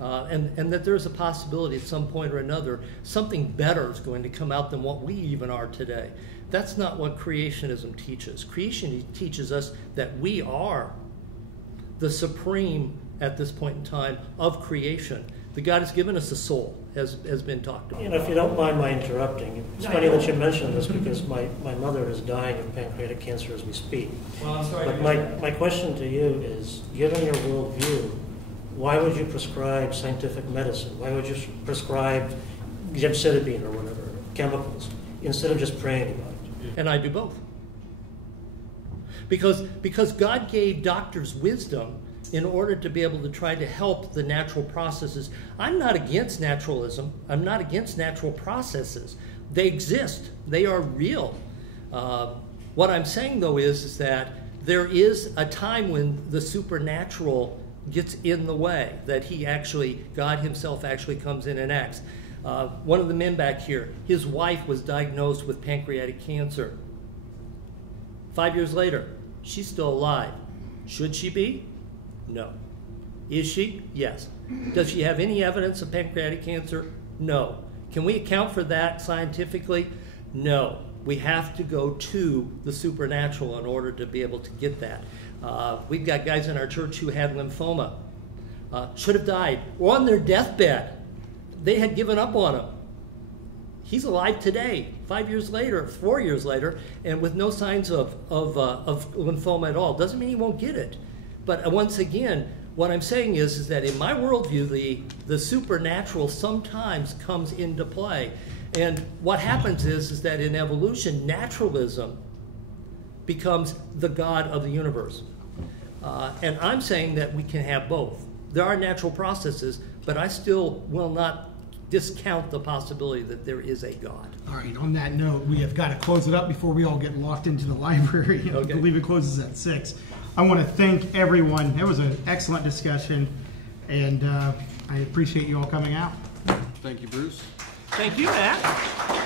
And that there's a possibility at some point or another something better is going to come out than what we even are today. That's not what creationism teaches. Creation teaches us that we are the supreme, at this point in time, of creation. That God has given us a soul, has been talked about. You know, if you don't mind my interrupting, it's funny that you mentioned this because my mother is dying of pancreatic cancer as we speak. Well, I'm sorry. But my question to you is, given your worldview, why would you prescribe scientific medicine? Why would you prescribe gemcitabine or whatever, chemicals, instead of just praying about it? And I do both. Because God gave doctors wisdom in order to be able to try to help the natural processes. I'm not against naturalism. I'm not against natural processes. They exist. They are real. What I'm saying, though, is that there is a time when the supernatural gets in the way, that God himself actually comes in and acts. One of the men back here, his wife was diagnosed with pancreatic cancer. 5 years later, she's still alive. Should she be? No. Is she? Yes. Does she have any evidence of pancreatic cancer? No. Can we account for that scientifically? No. We have to go to the supernatural in order to be able to get that. We've got guys in our church who had lymphoma, should have died, or on their deathbed. They had given up on him. He's alive today, 5 years later, 4 years later, and with no signs of lymphoma at all. Doesn't mean he won't get it. But once again, what I'm saying is that in my worldview, the supernatural sometimes comes into play. And what happens is that in evolution, naturalism becomes the God of the universe. And I'm saying that we can have both. There are natural processes, but I still will not discount the possibility that there is a God. All right, on that note, we have got to close it up before we all get locked into the library. Okay. I believe it closes at 6. I want to thank everyone. It was an excellent discussion, and I appreciate you all coming out. Thank you, Bruce. Thank you, Matt.